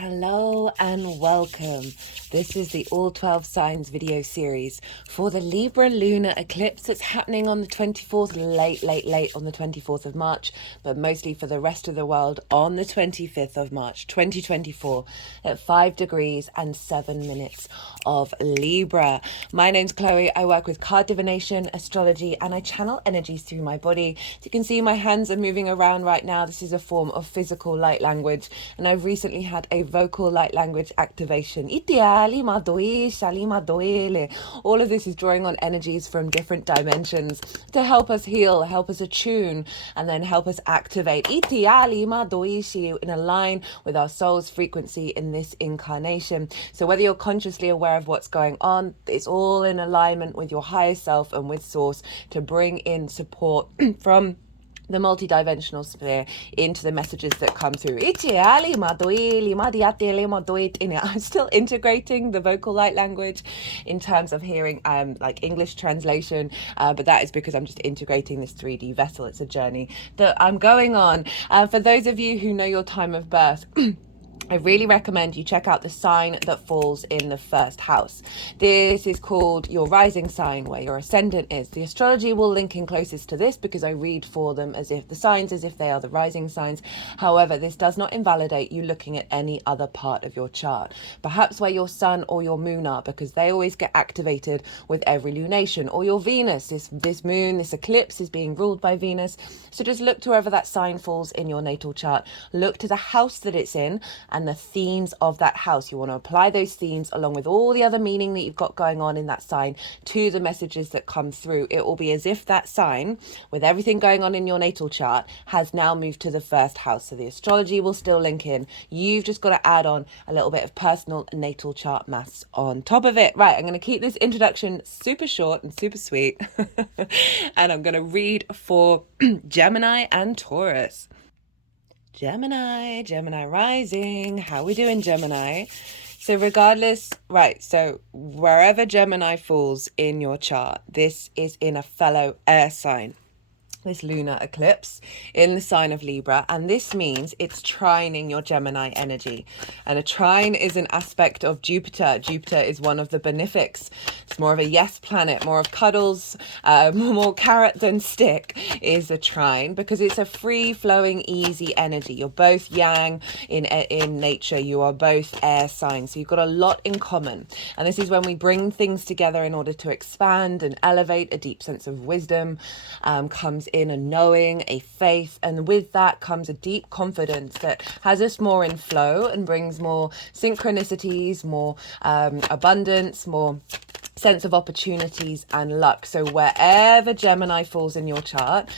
Hello and welcome. This is the All 12 Signs video series for the Libra Lunar Eclipse that's happening on the 24th, late on the 24th of March, but mostly for the rest of the world on the 25th of March, 2024 at 5 degrees and 7 minutes of Libra. My name's Chloe. I work with card divination, astrology, and I channel energies through my body. As you can see, my hands are moving around right now. This is a form of physical light language, and I've recently had a vocal light language activation. All of this is drawing on energies from different dimensions to help us heal, help us attune, and then help us activate in align with our soul's frequency in this incarnation. So whether you're consciously aware of what's going on, it's all in alignment with your higher self and with source to bring in support from the multidimensional sphere into the messages that come through. I'm still integrating the vocal light language in terms of hearing like English translation, but that is because I'm just integrating this 3D vessel. It's a journey that I'm going on. For those of you who know your time of birth, I really recommend you check out the sign that falls in the first house. This is called your rising sign, where your ascendant is. The astrology will link in closest to this because I read for them as if the signs as if they are the rising signs. However, this does not invalidate you looking at any other part of your chart. Perhaps where your sun or your moon are, because they always get activated with every lunation, or your Venus. This moon, this eclipse is being ruled by Venus. So just look to wherever that sign falls in your natal chart. Look to the house that it's in and the themes of that house. You want to apply those themes along with all the other meaning that you've got going on in that sign to the messages that come through. It will be as if that sign, with everything going on in your natal chart, has now moved to the first house. So the astrology will still link in. You've just got to add on a little bit of personal natal chart maths on top of it. Right, I'm going to keep this introduction super short and super sweet. And I'm going to read for Gemini and Taurus. Gemini rising. How we doing, Gemini? So regardless, right, so wherever Gemini falls in your chart, this is in a fellow air sign. This lunar eclipse in the sign of Libra, and this means it's trining your Gemini energy. And a trine is an aspect of Jupiter. Jupiter is one of the benefics. It's more of a yes planet, more of cuddles, more carrot than stick is a trine, because it's a free-flowing, easy energy. You're both yang in nature. You are both air signs, so you've got a lot in common. And this is when we bring things together in order to expand and elevate. A deep sense of wisdom comes in, a knowing, a faith, and with that comes a deep confidence that has us more in flow and brings more synchronicities, more abundance, more sense of opportunities and luck. So wherever Gemini falls in your chart,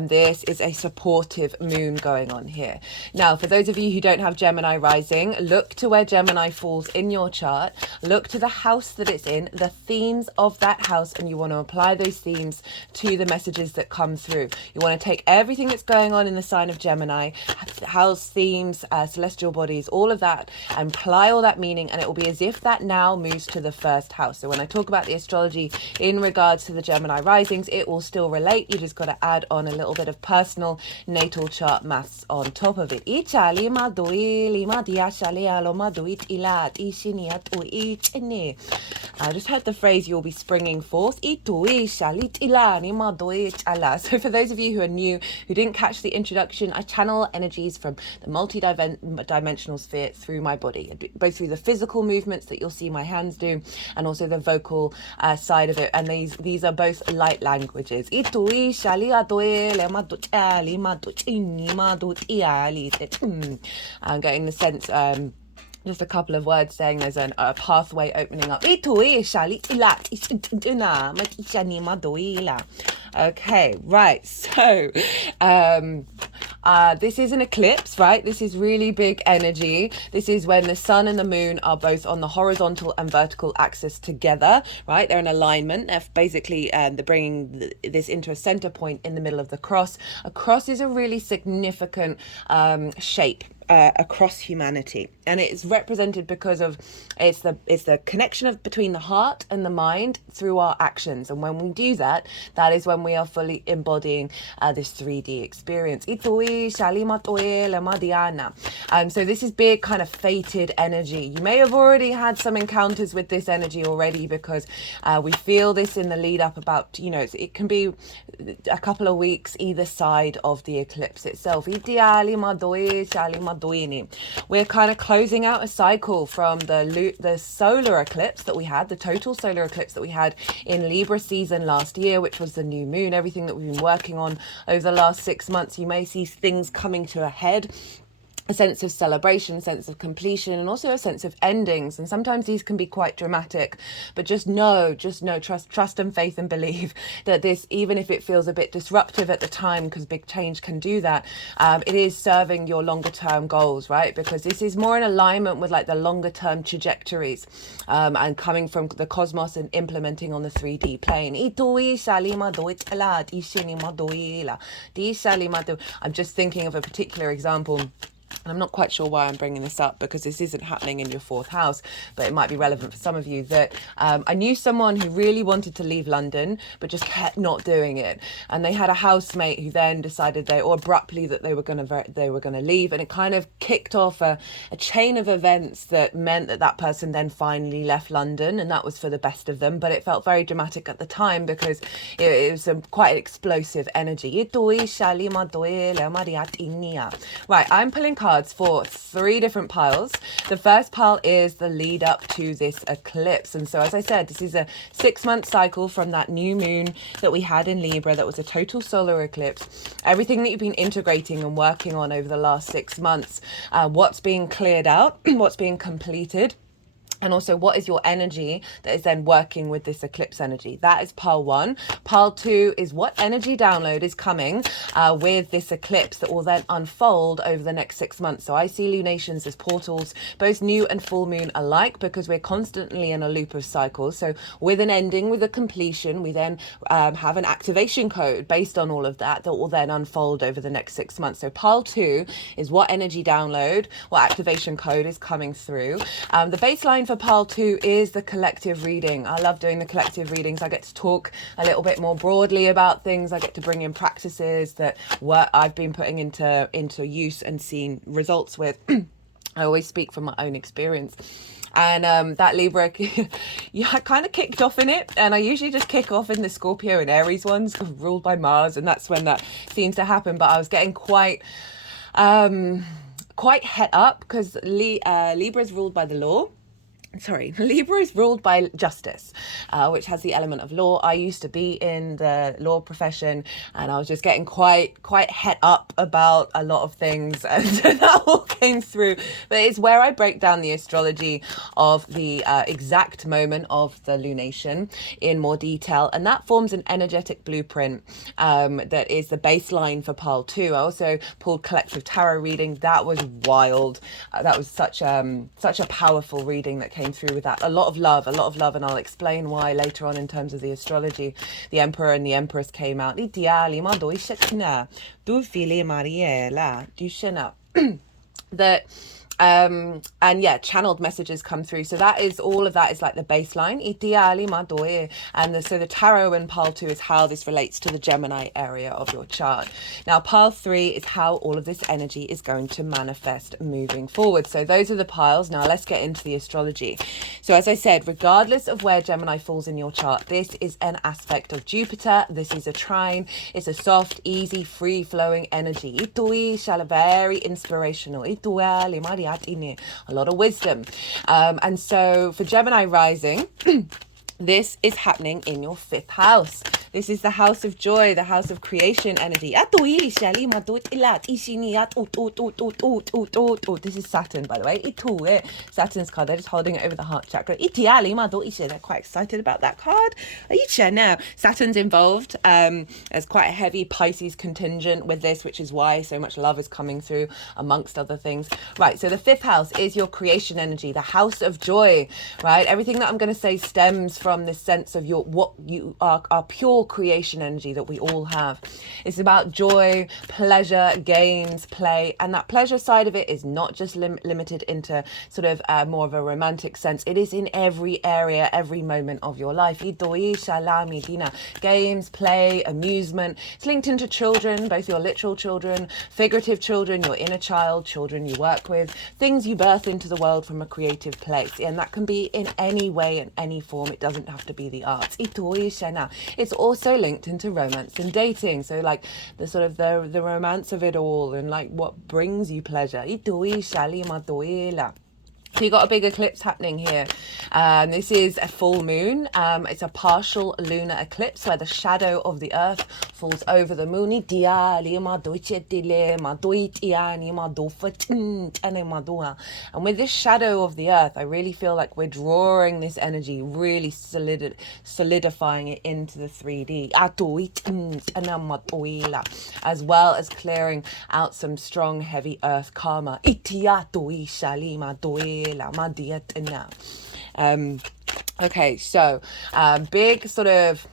this is a supportive moon going on here. Now, for those of you who don't have Gemini rising, look to where Gemini falls in your chart, look to the house that it's in, the themes of that house, and you want to apply those themes to the messages that come through. You want to take everything that's going on in the sign of Gemini, house themes, celestial bodies, all of that, and apply all that meaning, and it will be as if that now moves to the first house. So when I talk about the astrology in regards to the Gemini risings, it will still relate. You just got to add on a little bit of personal natal chart maths on top of it. I just heard the phrase "you'll be springing forth." So for those of you who are new, who didn't catch the introduction, I channel energies from the multi-dimensional sphere through my body, both through the physical movements that you'll see my hands do, and also the vocal side of it. And these are both light languages. I'm getting the sense, just a couple of words saying there's a pathway opening up. Okay, right, so this is an eclipse, right? This is really big energy. This is when the sun and the moon are both on the horizontal and vertical axis together, right? They're in alignment. Basically, they're bringing this into a center point in the middle of the cross. A cross is a really significant shape across humanity, and it's represented because of it's the connection of between the heart and the mind through our actions. And when we do that, that is when we are fully embodying this 3D experience. So this is big kind of fated energy. You may have already had some encounters with this energy already, because we feel this in the lead up about, you know, it can be a couple of weeks either side of the eclipse itself. We're kind of closing out a cycle from the solar eclipse that we had, the total solar eclipse that we had in Libra season last year, which was the new moon. Everything that we've been working on over the last 6 months, you may see things coming to a head. A sense of celebration, sense of completion, and also a sense of endings. And sometimes these can be quite dramatic, but just know, trust and faith and believe that this, even if it feels a bit disruptive at the time, because big change can do that, it is serving your longer term goals, right? Because this is more in alignment with like the longer term trajectories, and coming from the cosmos and implementing on the 3D plane. I'm just thinking of a particular example. And I'm not quite sure why I'm bringing this up, because this isn't happening in your 4th house, but it might be relevant for some of you, that I knew someone who really wanted to leave London, but just kept not doing it. And they had a housemate who then decided abruptly that they were going to leave. And it kind of kicked off a chain of events that meant that person then finally left London. And that was for the best of them. But it felt very dramatic at the time, because it was quite an explosive energy. Right, I'm pulling cards for 3 different piles. The first pile is the lead up to this eclipse. And so, as I said, this is a 6-month cycle from that new moon that we had in Libra. That was a total solar eclipse. Everything that you've been integrating and working on over the last 6 months, what's being cleared out, what's being completed, and also what is your energy that is then working with this eclipse energy. That is pile 1. Pile 2 is what energy download is coming with this eclipse that will then unfold over the next 6 months. So I see lunations as portals, both new and full moon alike, because we're constantly in a loop of cycles. So with an ending, with a completion, we then have an activation code based on all of that will then unfold over the next 6 months. So pile 2 is what energy download, what activation code is coming through. The baseline for pile 2 is the collective reading. I love doing the collective readings. I get to talk a little bit more broadly about things. I get to bring in practices that I've been putting into use and seeing results with. I always speak from my own experience. And that Libra, I kind of kicked off in it, and I usually just kick off in the Scorpio and Aries ones, ruled by Mars, and that's when that seems to happen. But I was getting quite het up, because Libra is ruled by the law. Libra is ruled by justice, which has the element of law. I used to be in the law profession, and I was just getting quite het up about a lot of things, and that all came through. But it's where I break down the astrology of the exact moment of the lunation in more detail, and that forms an energetic blueprint that is the baseline for pile 2. I also pulled collective tarot reading. That was wild. That was such a powerful reading that came through with that. A lot of love, and I'll explain why later on in terms of the astrology. The Emperor and the Empress came out. That and yeah, channeled messages come through. So that is, all of that is like the baseline. And so the tarot in pile 2 is how this relates to the Gemini area of your chart. Now pile 3 is how all of this energy is going to manifest moving forward. So those are the piles. Now let's get into the astrology. So as I said, regardless of where Gemini falls in your chart, this is an aspect of Jupiter. This is a trine. It's a soft, easy, free-flowing energy. Very inspirational. A lot of wisdom. And so for Gemini rising, this is happening in your 5th house. This is the house of joy, the house of creation energy. This is Saturn, by the way. Saturn's card. They're just holding it over the heart chakra. They're quite excited about that card. Now, Saturn's involved. There's quite a heavy Pisces contingent with this, which is why so much love is coming through, amongst other things. Right, so the 5th house is your creation energy, the house of joy, right? Everything that I'm going to say stems from this sense of what you are pure pure creation energy that we all have. It's about joy, pleasure, games, play, and that pleasure side of it is not just limited into sort of more of a romantic sense. It is in every area, every moment of your life. Games, play, amusement. It's linked into children, both your literal children, figurative children, your inner child, children you work with, things you birth into the world from a creative place. And that can be in any way, in any form. It doesn't have to be the arts. It's also linked into romance and dating. So like the sort of the romance of it all and like what brings you pleasure. So you've got a big eclipse happening here. This is a full moon. It's a partial lunar eclipse where the shadow of the earth falls over the moon. And with this shadow of the earth, I really feel like we're drawing this energy, really solidifying it into the 3D, as well as clearing out some strong, heavy earth karma. Okay, so big sort of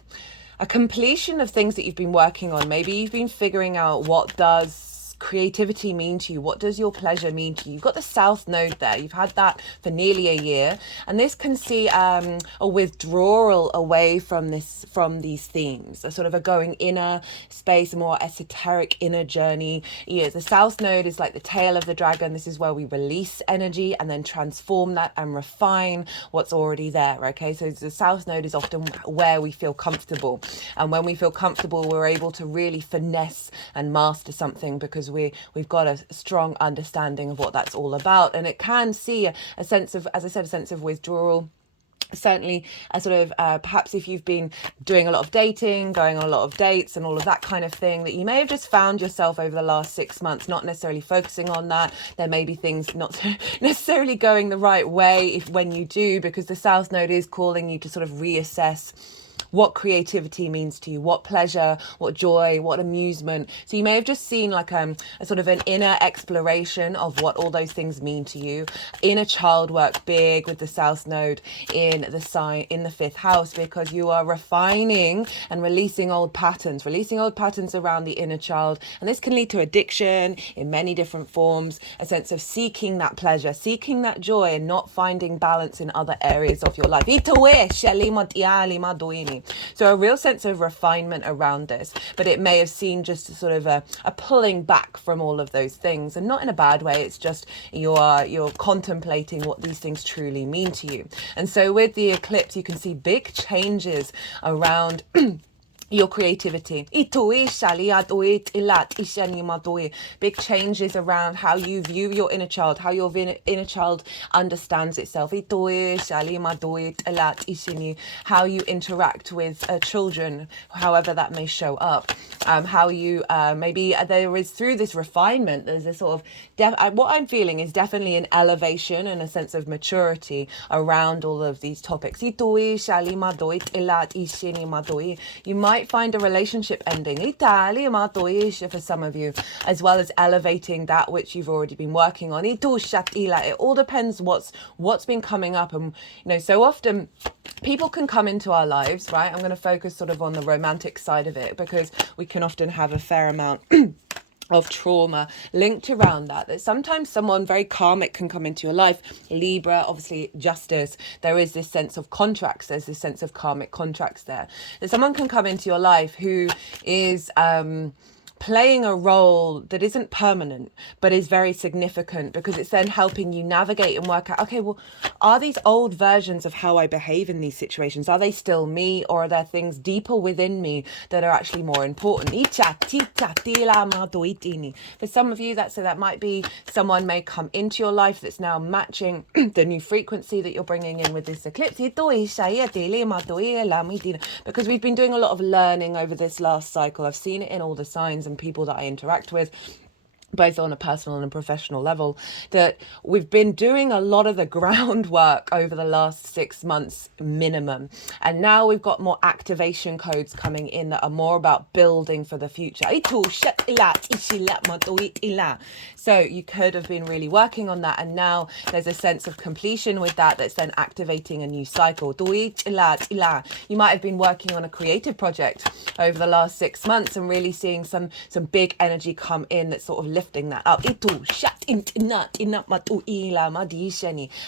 a completion of things that you've been working on. Maybe you've been figuring out what does creativity mean to you? What does your pleasure mean to you? You've got the South Node there. You've had that for nearly a year. And this can see a withdrawal away from these themes, a sort of a going inner space, a more esoteric inner journey. Yeah, the South Node is like the tail of the dragon. This is where we release energy and then transform that and refine what's already there. Okay, so the South Node is often where we feel comfortable. And when we feel comfortable, we're able to really finesse and master something because we've got a strong understanding of what that's all about. And it can see a sense of, as I said, a sense of withdrawal. Certainly a sort of perhaps if you've been doing a lot of dating, going on a lot of dates and all of that kind of thing, that you may have just found yourself over the last 6 months not necessarily focusing on that. There may be things not necessarily going the right way when you do, because the South Node is calling you to sort of reassess what creativity means to you, what pleasure, what joy, what amusement. So you may have just seen like a sort of an inner exploration of what all those things mean to you. Inner child work big with the South Node in the sign in the 5th house, because you are refining and releasing old patterns around the inner child. And this can lead to addiction in many different forms, a sense of seeking that pleasure, seeking that joy, and not finding balance in other areas of your life. So a real sense of refinement around this, but it may have seen just sort of a pulling back from all of those things, and not in a bad way. It's just you're contemplating what these things truly mean to you. And so with the eclipse, you can see big changes around your creativity. Big changes around how you view your inner child, how your inner child understands itself. How you interact with children, however that may show up. How you maybe there is, through this refinement, there's a sort of what I'm feeling is definitely an elevation and a sense of maturity around all of these topics. You might find a relationship ending for some of you, as well as elevating that which you've already been working on. It all depends what's been coming up. And so often people can come into our lives, right? I'm going to focus sort of on the romantic side of it, because we can often have a fair amount of trauma linked around that sometimes someone very karmic can come into your life. Libra, obviously justice, there is this sense of contracts, there's this sense of karmic contracts there, that someone can come into your life who is playing a role that isn't permanent but is very significant, because it's then helping you navigate and work out, okay, well, are these old versions of how I behave in these situations, are they still me, or are there things deeper within me that are actually more important? For some of you, that might be someone may come into your life that's now matching the new frequency that you're bringing in with this eclipse, because we've been doing a lot of learning over this last cycle. I've seen it in all the signs and people that I interact with. both on a personal and professional level, that we've been doing a lot of the groundwork over the last 6 months minimum. And now we've got more activation codes coming in that are more about building for the future. So you could have been really working on that. And now there's a sense of completion with that that's then activating a new cycle. You might have been working on a creative project over the last 6 months and really seeing some big energy come in that's sort of lifting that up.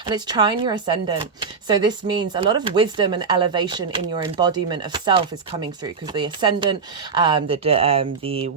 And it's trying your ascendant. So this means a lot of wisdom and elevation in your embodiment of self is coming through, because the ascendant, the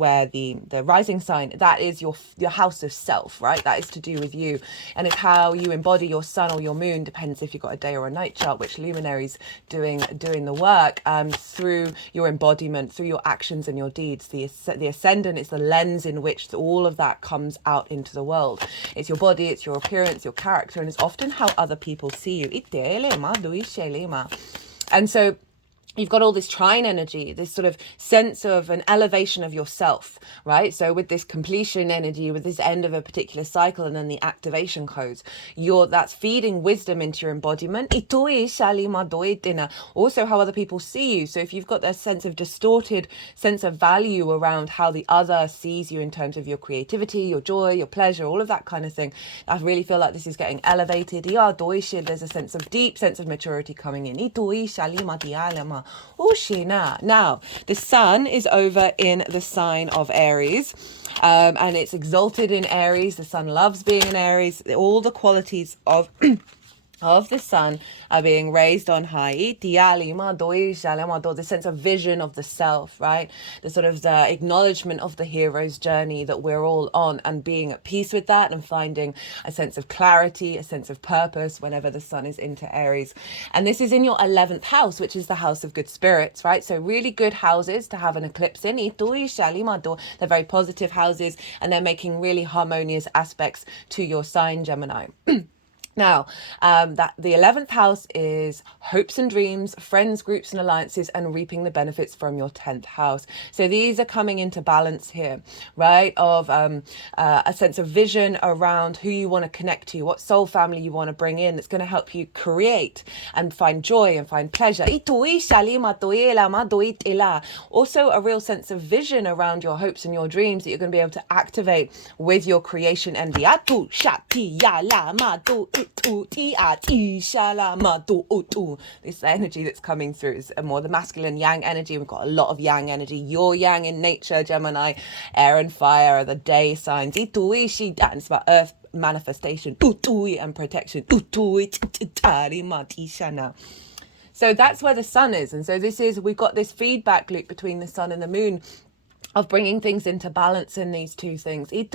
rising sign, that is your house of self, right? That is to do with you, and it's how you embody your sun or your moon. Depends if you've got a day or a night chart, which luminaries doing the work through your embodiment, through your actions and your deeds. The ascendant is the lens in which all of that comes out into the world. It's your body, it's your appearance, your character, and it's often how other people see you. And so you've got all this trine energy, this sort of sense of an elevation of yourself, right? So with this completion energy, with this end of a particular cycle, and then the activation codes, that's feeding wisdom into your embodiment. Also how other people see you. So if you've got that sense of distorted sense of value around how the other sees you in terms of your creativity, your joy, your pleasure, all of that kind of thing, I really feel like this is getting elevated. There's a deep sense of maturity coming in. Now, the sun is over in the sign of Aries, and it's exalted in Aries. The sun loves being in Aries. All the qualities of the sun are being raised on high. The sense of vision of the self, right? The sort of the acknowledgement of the hero's journey that we're all on, and being at peace with that, and finding a sense of clarity, a sense of purpose whenever the sun is into Aries. And this is in your 11th house, which is the house of good spirits, right? So really good houses to have an eclipse in. They're very positive houses, and they're making really harmonious aspects to your sign, Gemini. Now, that the 11th house is hopes and dreams, friends, groups and alliances, and reaping the benefits from your 10th house. So these are coming into balance here, right? Of a sense of vision around who you want to connect to, what soul family you want to bring in, that's going to help you create and find joy and find pleasure. Also a real sense of vision around your hopes and your dreams that you're going to be able to activate with your creation energy. This energy that's coming through is more the masculine yang energy. We've got a lot of yang energy. Your yang in nature, Gemini. Air and fire are the day signs. And it's about earth manifestation and protection. So that's where the sun is. And so we've got this feedback loop between the sun and the moon of bringing things into balance in these two things. Now,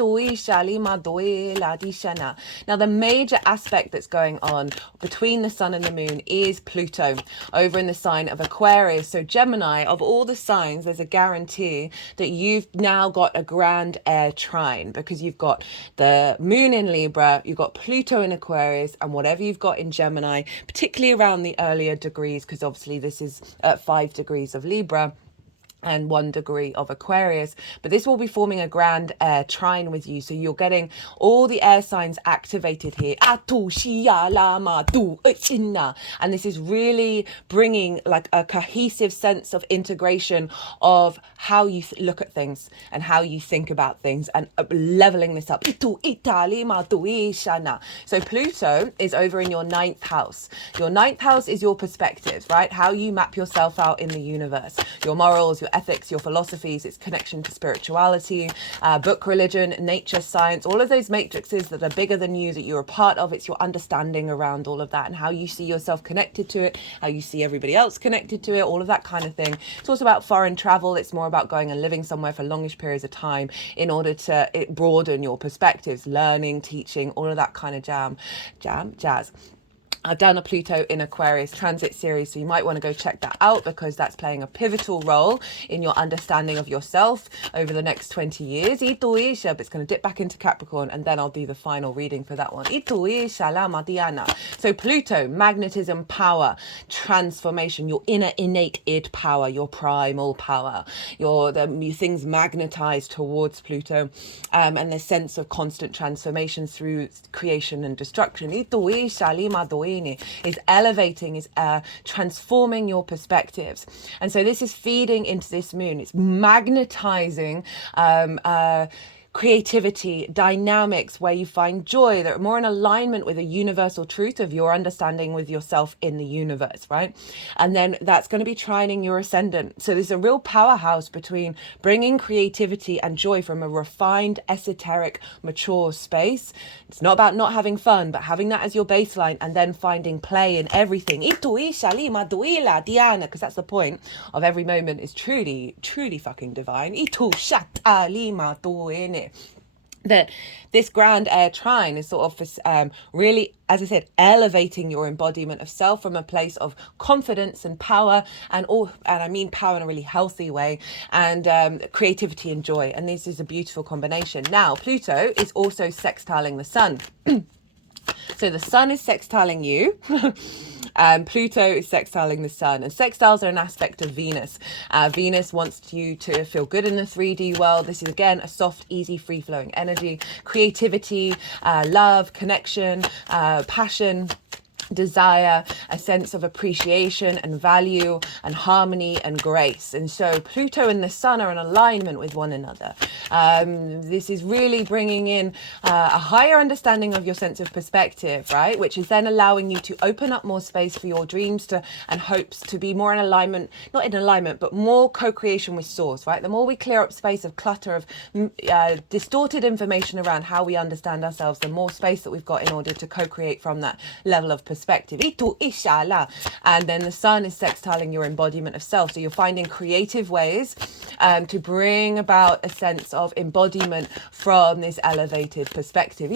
the major aspect that's going on between the sun and the moon is Pluto over in the sign of Aquarius. So Gemini, of all the signs, there's a guarantee that you've now got a grand air trine, because you've got the moon in Libra, you've got Pluto in Aquarius, and whatever you've got in Gemini, particularly around the earlier degrees, because obviously this is at 5 degrees of Libra and 1 degree of Aquarius, but this will be forming a grand air trine with you. So you're getting all the air signs activated here. And this is really bringing like a cohesive sense of integration of how you look at things and how you think about things, and leveling this up. So Pluto is over in your 9th house. Your 9th house is your perspectives, right? How you map yourself out in the universe, your morals, your ethics, your philosophies, its connection to spirituality, book religion, nature, science, all of those matrices that are bigger than you, that you're a part of. It's your understanding around all of that and how you see yourself connected to it, how you see everybody else connected to it, all of that kind of thing. It's also about foreign travel. It's more about going and living somewhere for longish periods of time in order to broaden your perspectives, learning, teaching, all of that kind of jazz. I've done a Pluto in Aquarius transit series, so you might want to go check that out because that's playing a pivotal role in your understanding of yourself over the next 20 years. But it's going to dip back into Capricorn, and then I'll do the final reading for that one. So Pluto, magnetism, power, transformation, your inner innate id power, your primal power, your things magnetized towards Pluto, and the sense of constant transformation through creation and destruction. Is elevating, is transforming your perspectives. And so this is feeding into this moon. It's magnetizing creativity, dynamics where you find joy that are more in alignment with a universal truth of your understanding with yourself in the universe, right? And then that's going to be trining your ascendant. So there's a real powerhouse between bringing creativity and joy from a refined, esoteric, mature space. It's not about not having fun, but having that as your baseline and then finding play in everything. Because that's the point of every moment is truly, truly fucking divine. That this grand air trine is sort of really, as I said, elevating your embodiment of self from a place of confidence and power, and I mean power in a really healthy way, and creativity and joy. And this is a beautiful combination. Now, Pluto is also sextiling the sun. So the sun is sextiling you. Pluto is sextiling the sun, and sextiles are an aspect of Venus. Venus wants you to feel good in the 3D world. This is again a soft, easy, free-flowing energy, creativity, love, connection, passion, desire, a sense of appreciation and value and harmony and grace. And so Pluto and the sun are in alignment with one another. This is really bringing in a higher understanding of your sense of perspective, right? Which is then allowing you to open up more space for your dreams and hopes to be more in alignment, not in alignment, but more co-creation with source, right? The more we clear up space of clutter, of distorted information around how we understand ourselves, the more space that we've got in order to co-create from that level of perspective. And then the sun is sextiling your embodiment of self. So you're finding creative ways to bring about a sense of embodiment from this elevated perspective.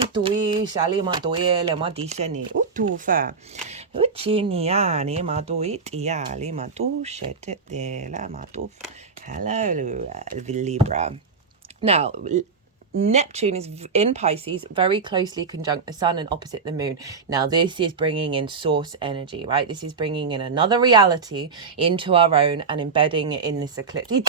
Hello, Libra. Now, Neptune is in Pisces, very closely conjunct the sun and opposite the moon. Now, this is bringing in source energy, right? This is bringing in another reality into our own and embedding it in this eclipse. The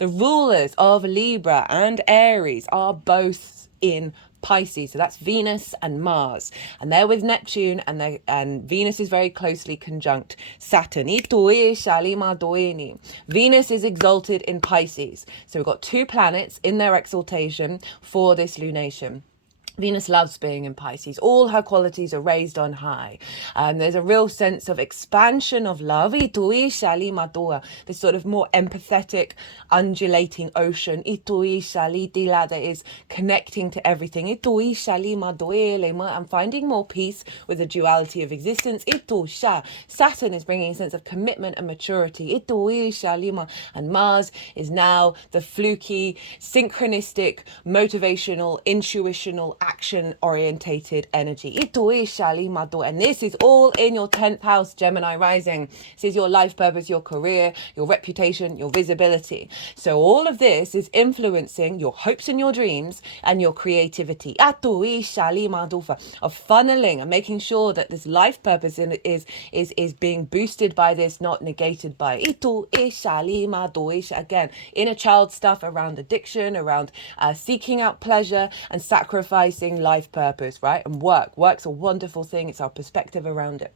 rulers of Libra and Aries are both in Pisces, so that's Venus and Mars, and they're with Neptune, and Venus is very closely conjunct Saturn. Venus is exalted in Pisces, so we've got two planets in their exaltation for this lunation. Venus loves being in Pisces. All her qualities are raised on high. There's a real sense of expansion of love. This sort of more empathetic, undulating ocean that is connecting to everything. I'm finding more peace with the duality of existence. Saturn is bringing a sense of commitment and maturity. And Mars is now the fluky, synchronistic, motivational, intuitional, action orientated energy. And this is all in your 10th house, Gemini rising. This is your life purpose, your career, your reputation, your visibility. So all of this is influencing your hopes and your dreams and your creativity. Of funneling and making sure that this life purpose is being boosted by this, not negated by it. Again, inner child stuff around addiction, around seeking out pleasure and sacrificing life purpose, right? And work's a wonderful thing. It's our perspective around it.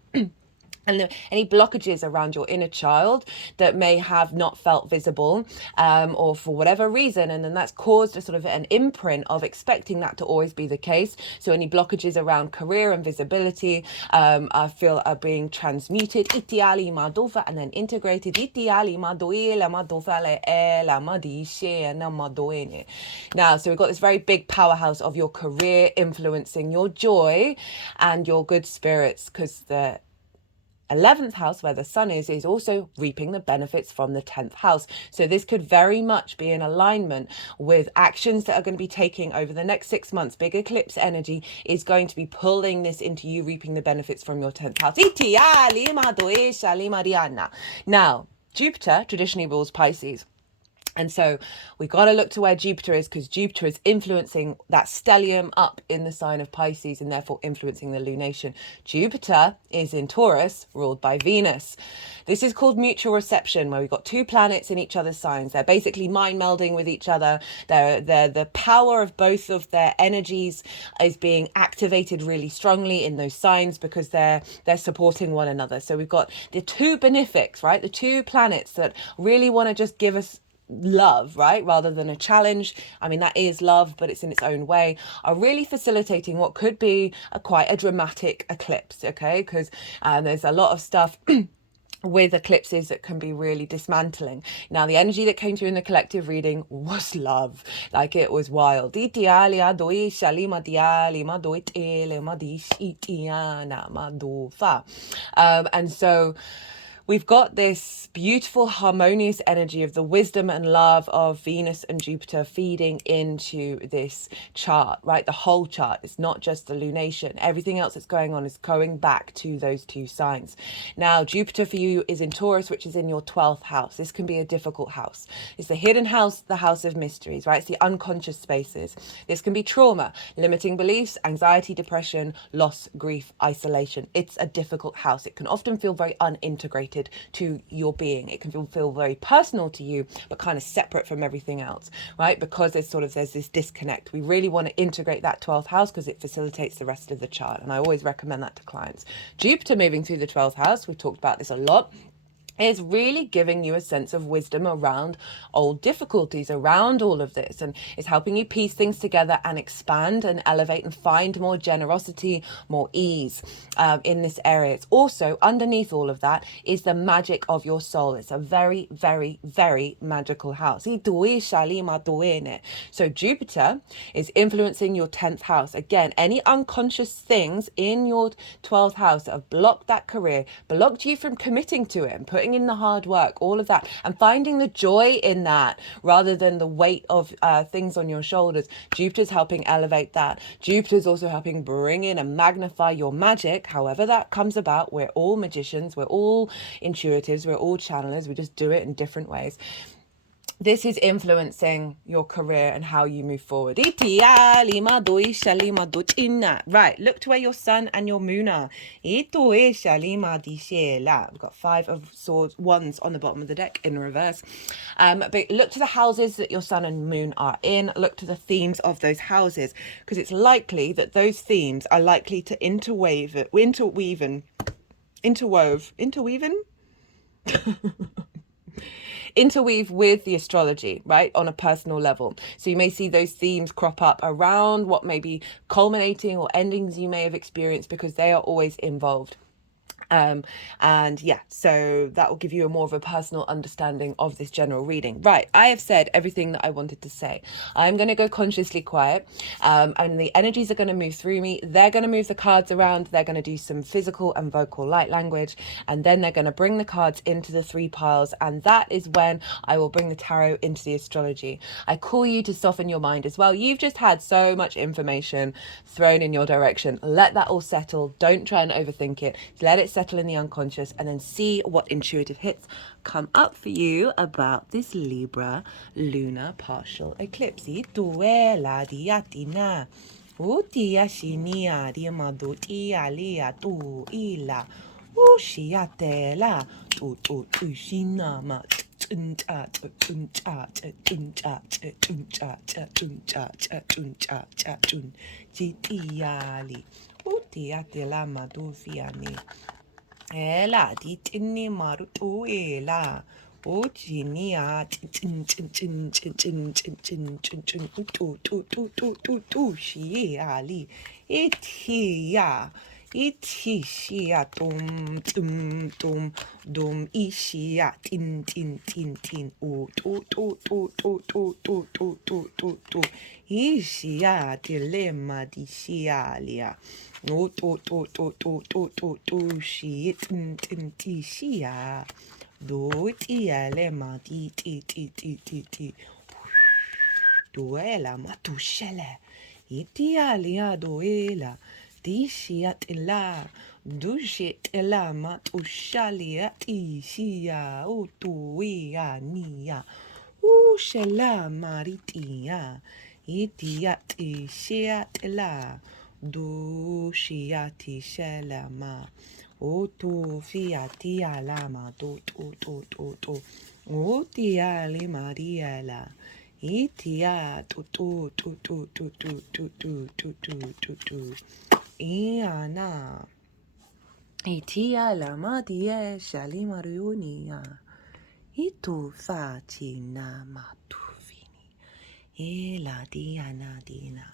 And any blockages around your inner child that may have not felt visible, or for whatever reason, and then that's caused a sort of an imprint of expecting that to always be the case. So any blockages around career and visibility, I feel are being transmuted, and then integrated. Now, so we've got this very big powerhouse of your career influencing your joy and your good spirits, because the 11th house, where the sun is also reaping the benefits from the 10th house. So this could very much be in alignment with actions that are going to be taking over the next 6 months. Big eclipse energy is going to be pulling this into you reaping the benefits from your 10th house. Now, Jupiter traditionally rules Pisces. And so we got to look to where Jupiter is, because Jupiter is influencing that stellium up in the sign of Pisces and therefore influencing the lunation. Jupiter is in Taurus, ruled by Venus. This is called mutual reception, where we've got two planets in each other's signs. They're basically mind melding with each other. The power of both of their energies is being activated really strongly in those signs because they're supporting one another. So we've got the two benefics, right? The two planets that really want to just give us love, right, rather than a challenge. I mean, that is love, but it's in its own way, are really facilitating what could be quite a dramatic eclipse, okay? Because there's a lot of stuff with eclipses that can be really dismantling. Now, the energy that came through in the collective reading was love. Like, it was wild. And so we've got this beautiful harmonious energy of the wisdom and love of Venus and Jupiter feeding into this chart, right? The whole chart. It's not just the lunation. Everything else that's going on is going back to those two signs. Now, Jupiter for you is in Taurus, which is in your 12th house. This can be a difficult house. It's the hidden house, the house of mysteries, right? It's the unconscious spaces. This can be trauma, limiting beliefs, anxiety, depression, loss, grief, isolation. It's a difficult house. It can often feel very unintegrated to your being. It can feel very personal to you, but kind of separate from everything else, right? Because there's this disconnect. We really want to integrate that 12th house because it facilitates the rest of the chart. And I always recommend that to clients. Jupiter moving through the 12th house, we've talked about this a lot, is really giving you a sense of wisdom around old difficulties, around all of this, and it's helping you piece things together and expand and elevate and find more generosity, more ease in this area. It's also, underneath all of that, is the magic of your soul. It's a very, very, very magical house. So Jupiter is influencing your 10th house. Again, any unconscious things in your 12th house that have blocked that career, blocked you from committing to it and putting in the hard work, all of that, and finding the joy in that rather than the weight of things on your shoulders. Jupiter's helping elevate that. Jupiter's also helping bring in and magnify your magic, however that comes about. We're all magicians, we're all intuitives, we're all channelers, we just do it in different ways. This is influencing your career and how you move forward. Right, look to where your sun and your moon are. We've got 5 of swords, wands on the bottom of the deck in reverse. But look to the houses that your sun and moon are in. Look to the themes of those houses, because it's likely that those themes are likely to interweave with the astrology, right, on a personal level. So you may see those themes crop up around what may be culminating or endings you may have experienced, because they are always involved. And yeah, so that will give you a more of a personal understanding of this general reading. Right, I have said everything that I wanted to say. I'm going to go consciously quiet, and the energies are going to move through me. They're going to move the cards around. They're going to do some physical and vocal light language, and then they're going to bring the cards into the 3 piles, and that is when I will bring the tarot into the astrology. I call you to soften your mind as well. You've just had so much information thrown in your direction. Let that all settle. Don't try and overthink it. Let it settle in the unconscious, and then see what intuitive hits come up for you about this Libra lunar partial eclipse. Ela di tinni marutu ela o chinia chin chin chin chin chin chin chin chin chin tu tu tu tu tu tu shi ali eti ya Itishia dum dum dum dum ishia tin tin tin tin o to ishia dilemma di shialia o to shi tin tin ti shia do tielema ti duela matushele itialia duela dishiat ila dushit ila matushalia tishia utuia nia ushela maritia itiat ishiat ila dushiati shelama Otu fiati alama to Otia li mariela Itia tu Iana Itia la madie shali mariunia Itu fatina matufini Ela diana dina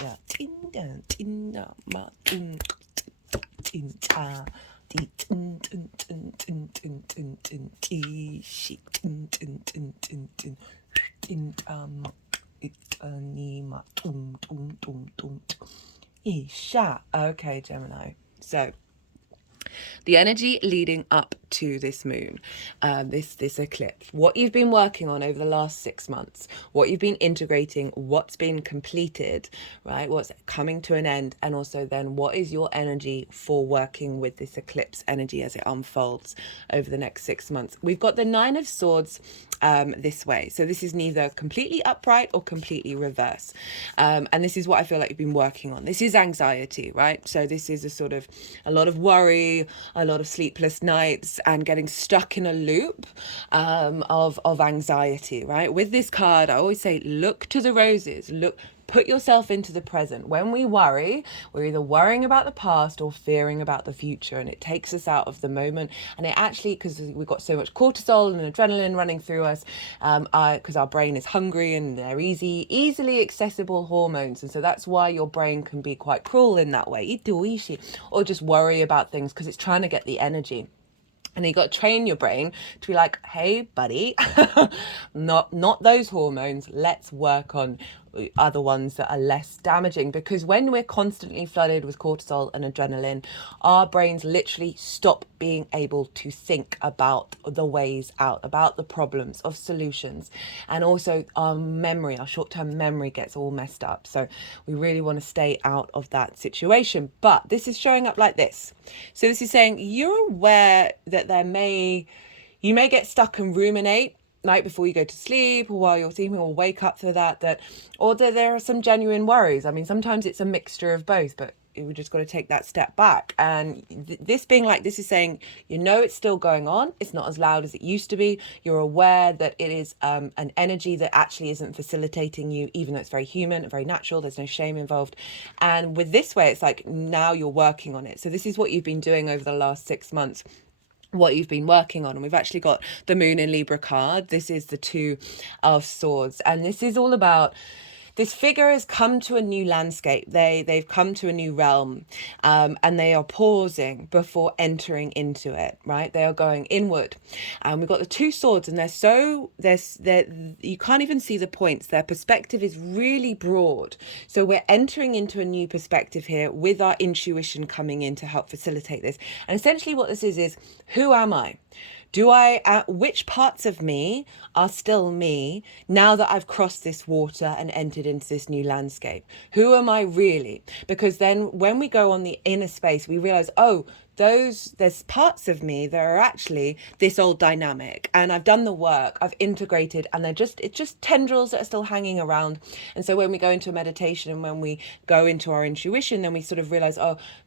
Ja tinda matum tinta di tin tin tin tin tin tin tin ti shi tin tin tin tin tin tin itani matum isha. Okay, Gemini. So the energy leading up to this moon, this eclipse, what you've been working on over the last 6 months, what you've been integrating, what's been completed, right? What's coming to an end, and also then what is your energy for working with this eclipse energy as it unfolds over the next 6 months. We've got the Nine of Swords this way. So this is neither completely upright or completely reverse. And this is what I feel like you've been working on. This is anxiety, right? So this is a lot of worry, a lot of sleepless nights, and getting stuck in a loop of anxiety, right? With this card, I always say, look to the roses, put yourself into the present. When we worry, we're either worrying about the past or fearing about the future, and it takes us out of the moment. And it actually, because we've got so much cortisol and adrenaline running through us, because our brain is hungry and they're easily accessible hormones, and so that's why your brain can be quite cruel in that way, or just worry about things because it's trying to get the energy. And you got to train your brain to be like, hey, buddy, not those hormones. Let's work on other ones that are less damaging. Because when we're constantly flooded with cortisol and adrenaline, our brains literally stop being able to think about the ways out, about the problems, of solutions. And also our memory, our short-term memory gets all messed up. So we really want to stay out of that situation. But this is showing up like this. So this is saying you're aware that you may get stuck and ruminate night before you go to sleep, or while you're sleeping, or wake up for that or that there are some genuine worries. I mean, sometimes it's a mixture of both, but we just got to take that step back. And this being like this is saying, it's still going on. It's not as loud as it used to be. You're aware that it is an energy that actually isn't facilitating you, even though it's very human and very natural. There's no shame involved. And with this way, it's like now you're working on it. So this is what you've been doing over the last 6 months, what you've been working on. And we've actually got the Moon in Libra card. This is the Two of Swords, and this is all about this figure has come to a new landscape. They've come to a new realm, and they are pausing before entering into it, right? They are going inward. And we've got the Two Swords, and they're you can't even see the points. Their perspective is really broad. So we're entering into a new perspective here with our intuition coming in to help facilitate this. And essentially what this is who am I? Which parts of me are still me now that I've crossed this water and entered into this new landscape? Who am I really? Because then when we go on the inner space, we realize, there's parts of me that are actually this old dynamic, and I've done the work, I've integrated, and it's just tendrils that are still hanging around. And so when we go into a meditation and when we go into our intuition, then we sort of realize,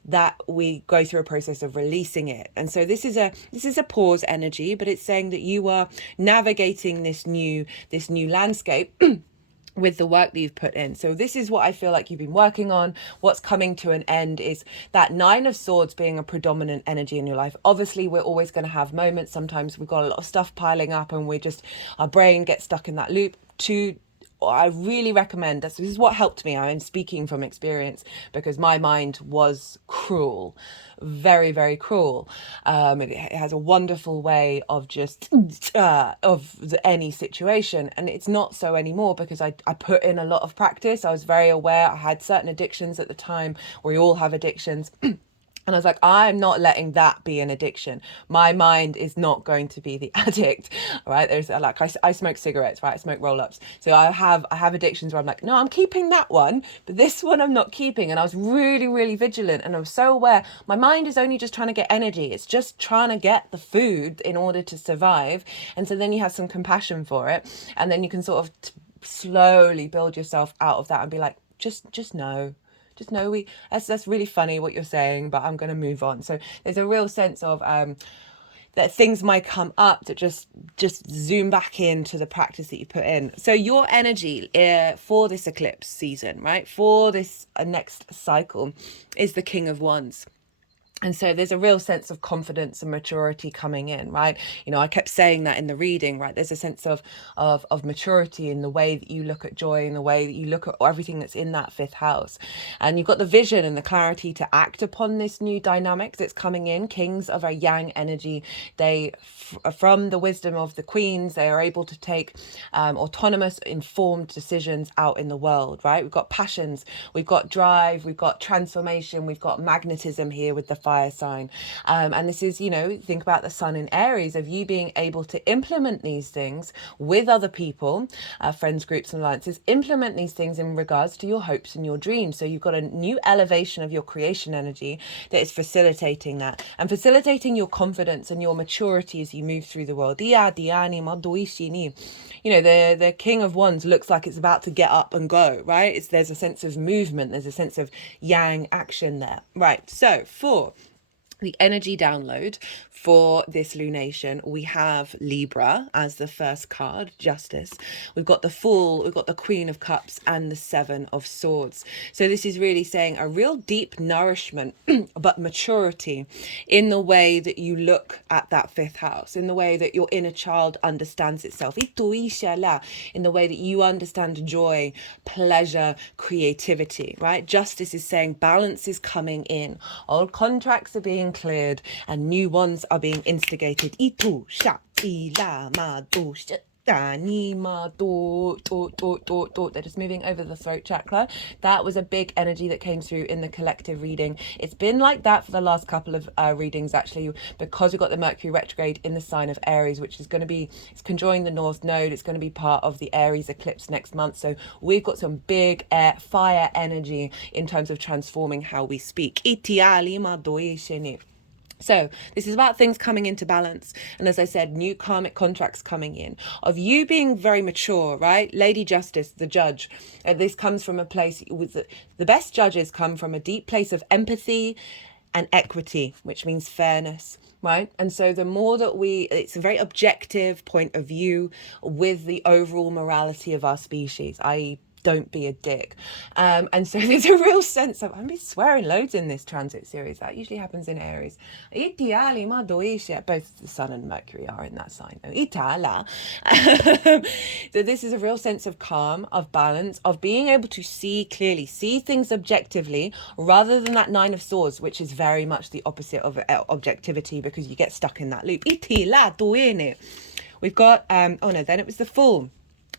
that we go through a process of releasing it. And so this is a pause energy, but it's saying that you are navigating this new landscape with the work that you've put in. So this is what I feel like you've been working on. What's coming to an end is that Nine of Swords being a predominant energy in your life. Obviously, we're always going to have moments. Sometimes we've got a lot of stuff piling up and our brain gets stuck in that loop. I really recommend this. This is what helped me. I'm speaking from experience because my mind was cruel, very, very cruel. It has a wonderful way of just any situation, and it's not so anymore because I put in a lot of practice. I was very aware. I had certain addictions at the time. We all have addictions. And I was like, I'm not letting that be an addiction. My mind is not going to be the addict, right? There's like, I smoke cigarettes, right? I smoke roll-ups. So I have addictions where I'm like, no, I'm keeping that one, but this one I'm not keeping. And I was really, really vigilant. And I was so aware. My mind is only just trying to get energy. It's just trying to get the food in order to survive. And so then you have some compassion for it. And then you can sort of slowly build yourself out of that and be like, just know. Just know that's really funny what you're saying, but I'm going to move on. So there's a real sense of that things might come up to just zoom back into the practice that you put in. So your energy for this eclipse season, right, for this next cycle, is the King of Wands. And so there's a real sense of confidence and maturity coming in, right? You know, I kept saying that in the reading, right? There's a sense of maturity in the way that you look at joy, in the way that you look at everything that's in that fifth house. And you've got the vision and the clarity to act upon this new dynamic that's coming in. Kings of a yang energy. They, from the wisdom of the queens, they are able to take autonomous, informed decisions out in the world, right? We've got passions, we've got drive, we've got transformation, we've got magnetism here with the fire sign. And this is, you know, think about the sun in Aries, of you being able to implement these things with other people, friends, groups and alliances, implement these things in regards to your hopes and your dreams. So you've got a new elevation of your creation energy that is facilitating that and facilitating your confidence and your maturity as you move through the world. You know, the King of Wands looks like it's about to get up and go, right? There's a sense of movement, there's a sense of yang action there, right? So for the energy download for this lunation, we have Libra as the first card, Justice. We've got the Fool, we've got the Queen of Cups and the Seven of Swords. So this is really saying a real deep nourishment, but maturity in the way that you look at that fifth house, in the way that your inner child understands itself, in the way that you understand joy, pleasure, creativity, right? Justice is saying balance is coming in. Old contracts are being cleared and new ones are being instigated. They're just moving over the throat chakra. That was a big energy that came through in the collective reading. It's been like that for the last couple of readings, actually, because we've got the Mercury retrograde in the sign of Aries, which is going to be, it's conjoining the North Node. It's going to be part of the Aries eclipse next month. So we've got some big fire energy in terms of transforming how we speak. So this is about things coming into balance. And as I said, new karmic contracts coming in, of you being very mature, right? Lady Justice, the judge, this comes from a place with the best judges come from a deep place of empathy and equity, which means fairness, right? And so the more that it's a very objective point of view with the overall morality of our species, i.e. don't be a dick. And so there's a real sense of, I'm swearing loads in this transit series. That usually happens in Aries. Both the Sun and Mercury are in that sign. So this is a real sense of calm, of balance, of being able to see clearly, see things objectively, rather than that Nine of Swords, which is very much the opposite of objectivity, because you get stuck in that loop. We've got, then it was the Fool.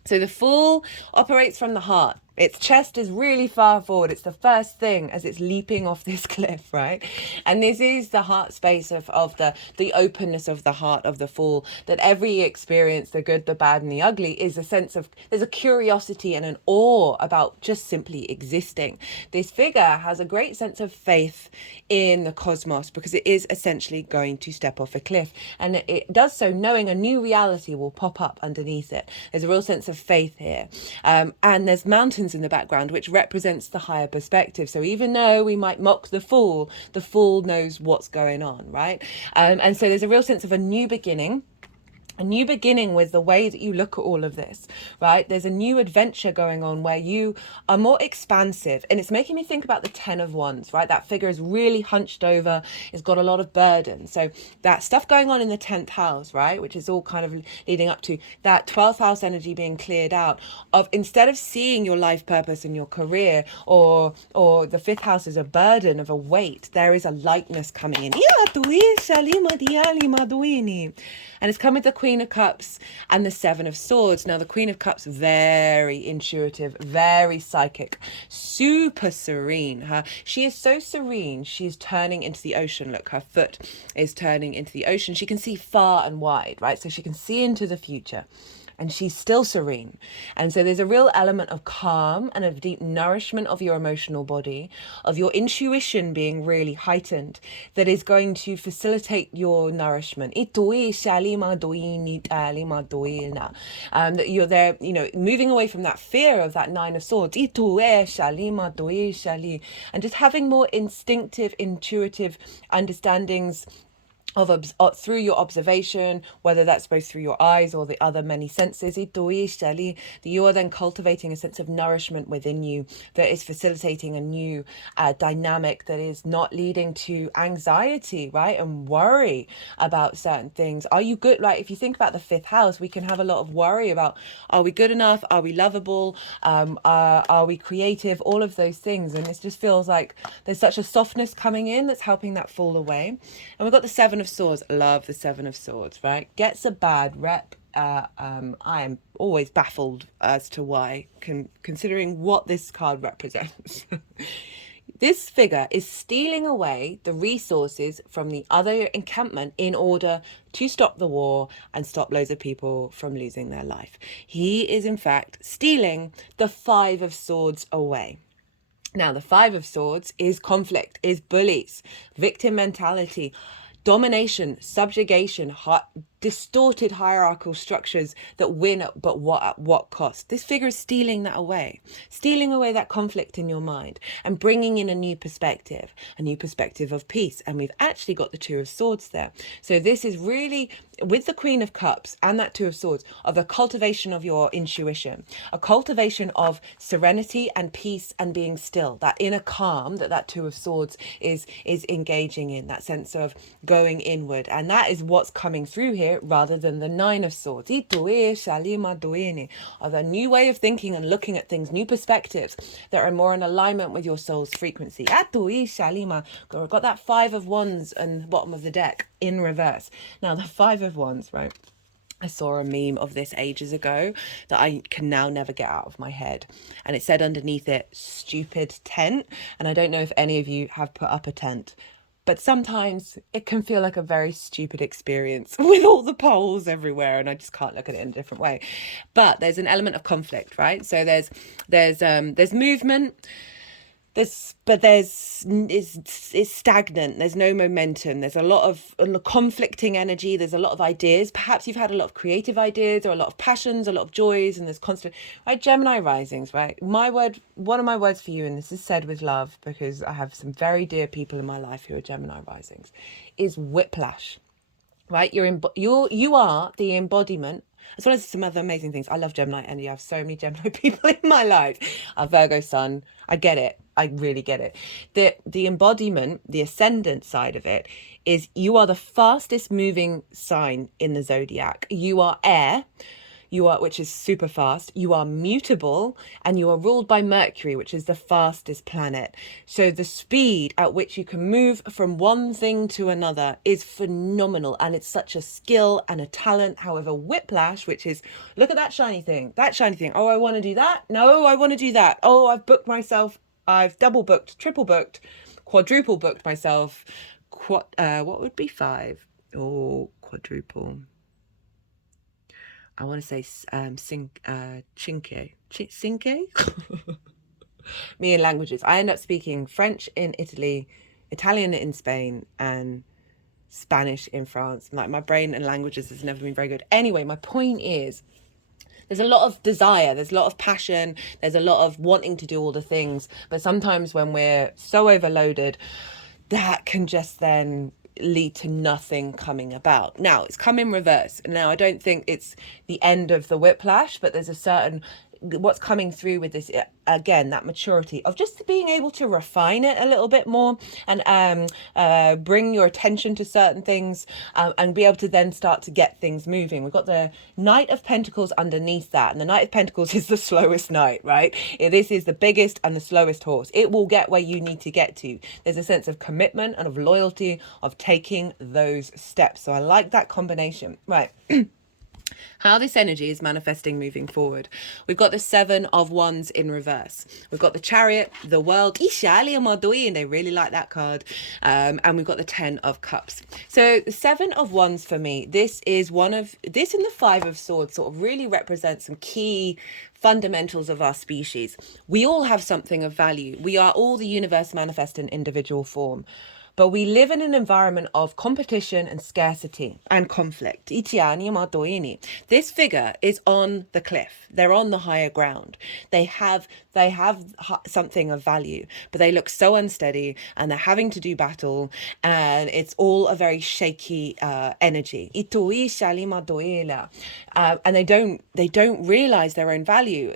So the Fool operates from the heart. Its chest is really far forward. It's the first thing as it's leaping off this cliff, right? And this is the heart space of the openness of the heart of the Fool, that every experience, the good, the bad and the ugly, is a sense of, there's a curiosity and an awe about just simply existing. This figure has a great sense of faith in the cosmos because it is essentially going to step off a cliff. And it does so knowing a new reality will pop up underneath it. There's a real sense of faith here. And there's mountains in the background, which represents the higher perspective. So even though we might mock the Fool knows what's going on, right? And so there's a real sense of a new beginning. a new beginning with the way that you look at all of this, right? There's a new adventure going on where you are more expansive, and it's making me think about the 10 of Wands, right? That figure is really hunched over, it's got a lot of burden. So that stuff going on in the 10th house, right, which is all kind of leading up to that 12th house energy being cleared out of, instead of seeing your life purpose and your career or the 5th house as a burden of a weight, there is a lightness coming in. And it's come with the Queen of Cups and the 7 of Swords. Now, the Queen of Cups, very intuitive, very psychic, super serene. She is so serene, she's turning into the ocean. Look, her foot is turning into the ocean. She can see far and wide, right? So she can see into the future. And she's still serene. And so there's a real element of calm and of deep nourishment of your emotional body, of your intuition being really heightened, that is going to facilitate your nourishment. That you're there, you know, moving away from that fear of that 9 of Swords. And just having more instinctive, intuitive understandings of through your observation, whether that's both through your eyes or the other many senses, that you are then cultivating a sense of nourishment within you that is facilitating a new dynamic that is not leading to anxiety, right, and worry about certain things. Are you good? Like, if you think about the 5th house, we can have a lot of worry about, are we good enough? Are we lovable? Are we creative? All of those things. And it just feels like there's such a softness coming in that's helping that fall away. And we've got the 7 of Swords. Love the 7 of Swords, right? Gets a bad rep. I am always baffled as to why, considering what this card represents. This figure is stealing away the resources from the other encampment in order to stop the war and stop loads of people from losing their life. He is, in fact, stealing the 5 of Swords away. Now, the 5 of Swords is conflict, is bullies, victim mentality, domination, subjugation, distorted hierarchical structures that win at what cost. This figure is stealing that away, stealing away that conflict in your mind and bringing in a new perspective of peace. And we've actually got the 2 of Swords there. So this is really, with the Queen of Cups and that 2 of Swords, of a cultivation of your intuition, a cultivation of serenity and peace and being still, that inner calm that 2 of Swords is engaging in, that sense of going inward. And that is what's coming through here, rather than the 9 of Swords, of a new way of thinking and looking at things, new perspectives that are more in alignment with your soul's frequency. Got that 5 of Wands on the bottom of the deck in reverse. Now, the 5 of Wands, right? I saw a meme of this ages ago that I can now never get out of my head. And it said underneath it, stupid tent. And I don't know if any of you have put up a tent, but sometimes it can feel like a very stupid experience with all the poles everywhere, and I just can't look at it in a different way. But there's an element of conflict, right? So there's movement. It's stagnant. There's no momentum. There's a lot of conflicting energy. There's a lot of ideas. Perhaps you've had a lot of creative ideas or a lot of passions, a lot of joys, and there's constant, right? Gemini risings, right? One of my words for you, and this is said with love because I have some very dear people in my life who are Gemini risings, is whiplash, right? You are the embodiment, as well as some other amazing things. I love Gemini energy. I have so many Gemini people in my life. A Virgo sun. I get it. I really get it. The embodiment, the ascendant side of it, is you are the fastest moving sign in the zodiac. You are air. Which is super fast. You are mutable, and you are ruled by Mercury, which is the fastest planet. So the speed at which you can move from one thing to another is phenomenal, and it's such a skill and a talent. However, whiplash, which is, look at that shiny thing. Oh, I want to do that. No, I want to do that. Oh, I've booked myself. I've double booked, triple booked, quadruple booked myself. What would be 5? Oh, quadruple. I want to say cinque. Me in languages. I end up speaking French in Italy, Italian in Spain, and Spanish in France. Like, my brain and languages has never been very good. Anyway, my point is, there's a lot of desire, there's a lot of passion, there's a lot of wanting to do all the things. But sometimes when we're so overloaded, that can just then lead to nothing coming about. Now, it's come in reverse. Now, I don't think it's the end of the whiplash, but there's a certain, what's coming through with this, again, that maturity of just being able to refine it a little bit more, and bring your attention to certain things, and be able to then start to get things moving. We've got the Knight of Pentacles underneath that, and the Knight of Pentacles is the slowest knight, right? This is the biggest and the slowest horse. It will get where you need to get to. There's a sense of commitment and of loyalty, of taking those steps. So I like that combination. Right. How this energy is manifesting moving forward. We've got the Seven of Wands in reverse. We've got the Chariot, the World, and they really like that card. And we've got the Ten of Cups. So the Seven of Wands for me, this and the Five of Swords sort of really represent some key fundamentals of our species. We all have something of value. We are all the universe manifest in individual form. But we live in an environment of competition and scarcity and conflict. This figure is on the cliff. They're on the higher ground. They have something of value, but they look so unsteady, and they're having to do battle, and it's all a very shaky energy. And they don't realize their own value.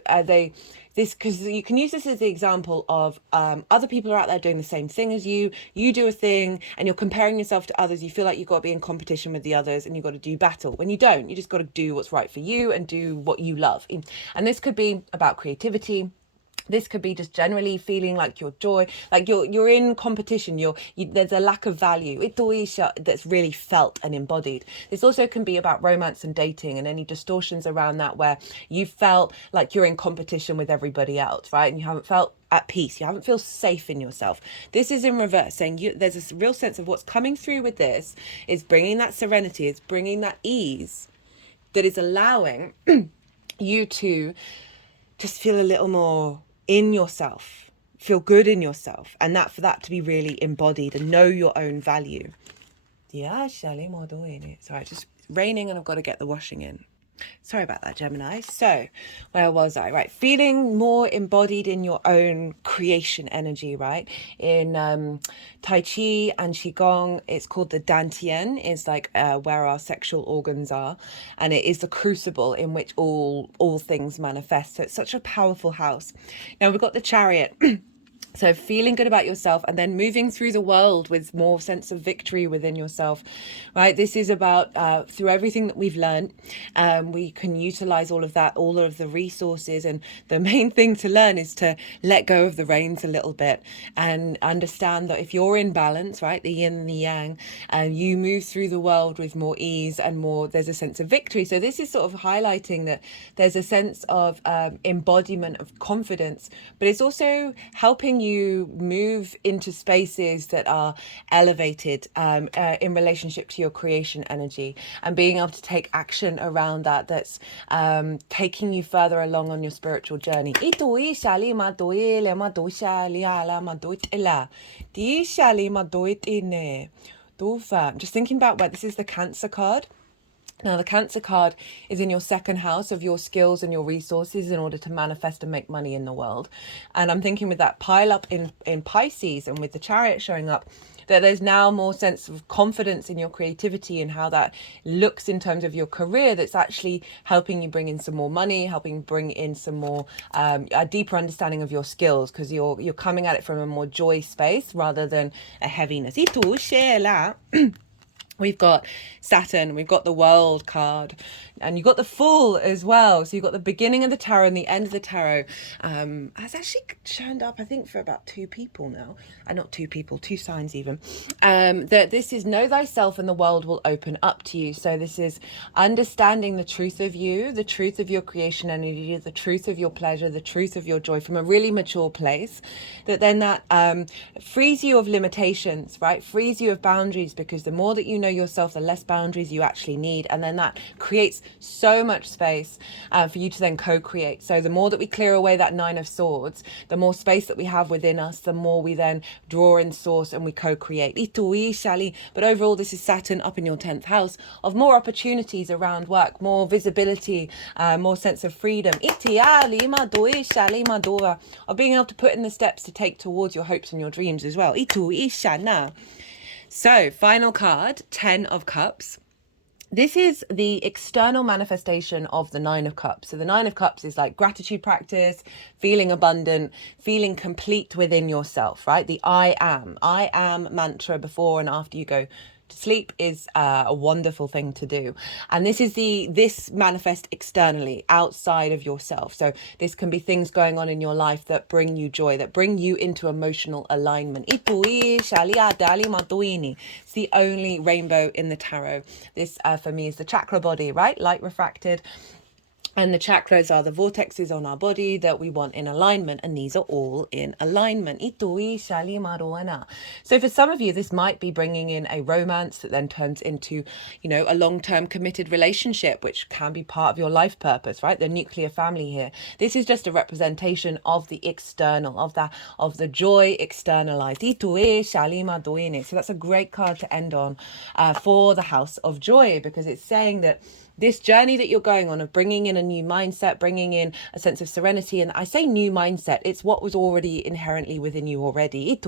Because you can use this as the example of other people are out there doing the same thing as you. You do a thing and you're comparing yourself to others. You feel like you've got to be in competition with the others and you've got to do battle. When you don't, you just got to do what's right for you and do what you love. And this could be about creativity. This could be just generally feeling like your joy, like you're in competition. There's a lack of value. That's really felt and embodied. This also can be about romance and dating and any distortions around that, where you felt like you're in competition with everybody else, right? And you haven't felt at peace. You haven't felt safe in yourself. This is in reverse, saying there's a real sense of what's coming through with this is bringing that serenity, it's bringing that ease that is allowing you to just feel a little more in yourself, feel good in yourself, and that for that to be really embodied and know your own value. Sorry, it's just raining and I've got to get the washing in. Sorry about that, Gemini. So where was I? Right, feeling more embodied in your own creation energy, right? In Tai Chi and Qigong, it's called the Dantian. It's like where our sexual organs are, and it is the crucible in which all things manifest. So it's such a powerful house. Now we've got the Chariot. So feeling good about yourself and then moving through the world with more sense of victory within yourself, right? This is about through everything that we've learned, we can utilize all of that, all of the resources. And the main thing to learn is to let go of the reins a little bit and understand that if you're in balance, right, the yin and the yang, you move through the world with more ease and more, there's a sense of victory. So this is sort of highlighting that there's a sense of embodiment of confidence, but it's also helping you move into spaces that are elevated in relationship to your creation energy, and being able to take action around that, that's taking you further along on your spiritual journey. Just thinking about where this is the Cancer card. Now, the Cancer card is in your second house of your skills and your resources in order to manifest and make money in the world. And I'm thinking with that pile up in Pisces and with the Chariot showing up, that there's now more sense of confidence in your creativity and how that looks in terms of your career, that's actually helping you bring in some more money, helping bring in some more, a deeper understanding of your skills, because you're coming at it from a more joy space rather than a heaviness. We've got Saturn, we've got the World card, and you've got the Fool as well. So you've got the beginning of the tarot and the end of the tarot. It's actually turned up, I think, for about two people now. Not two people, two signs even. That this is know thyself and the world will open up to you. So this is understanding the truth of you, the truth of your creation energy, the truth of your pleasure, the truth of your joy from a really mature place. That then that frees you of limitations, right? Frees you of boundaries, because the more that you know yourself, the less boundaries you actually need, and then that creates so much space for you to then co-create. So the more that we clear away that Nine of Swords, the more space that we have within us, the more we then draw in source and we co-create. But overall, this is Saturn up in your 10th house of more opportunities around work, more visibility, more sense of freedom, of being able to put in the steps to take towards your hopes and your dreams as well. So, final card, 10 of Cups. This is the external manifestation of the Nine of Cups. So the Nine of Cups is like gratitude practice, feeling abundant, feeling complete within yourself, right? The I am mantra before and after you go to sleep is a wonderful thing to do. And this manifests externally outside of yourself. So this can be things going on in your life that bring you joy, that bring you into emotional alignment. It's the only rainbow in the tarot. This for me is the chakra body, right? Light refracted. And the chakras are the vortexes on our body that we want in alignment. And these are all in alignment. So for some of you, this might be bringing in a romance that then turns into, a long-term committed relationship, which can be part of your life purpose, right? The nuclear family here. This is just a representation of the external, of the joy externalized. So that's a great card to end on for the House of Joy, because it's saying that this journey that you're going on of bringing in a new mindset, bringing in a sense of serenity. And I say new mindset, it's what was already inherently within you already.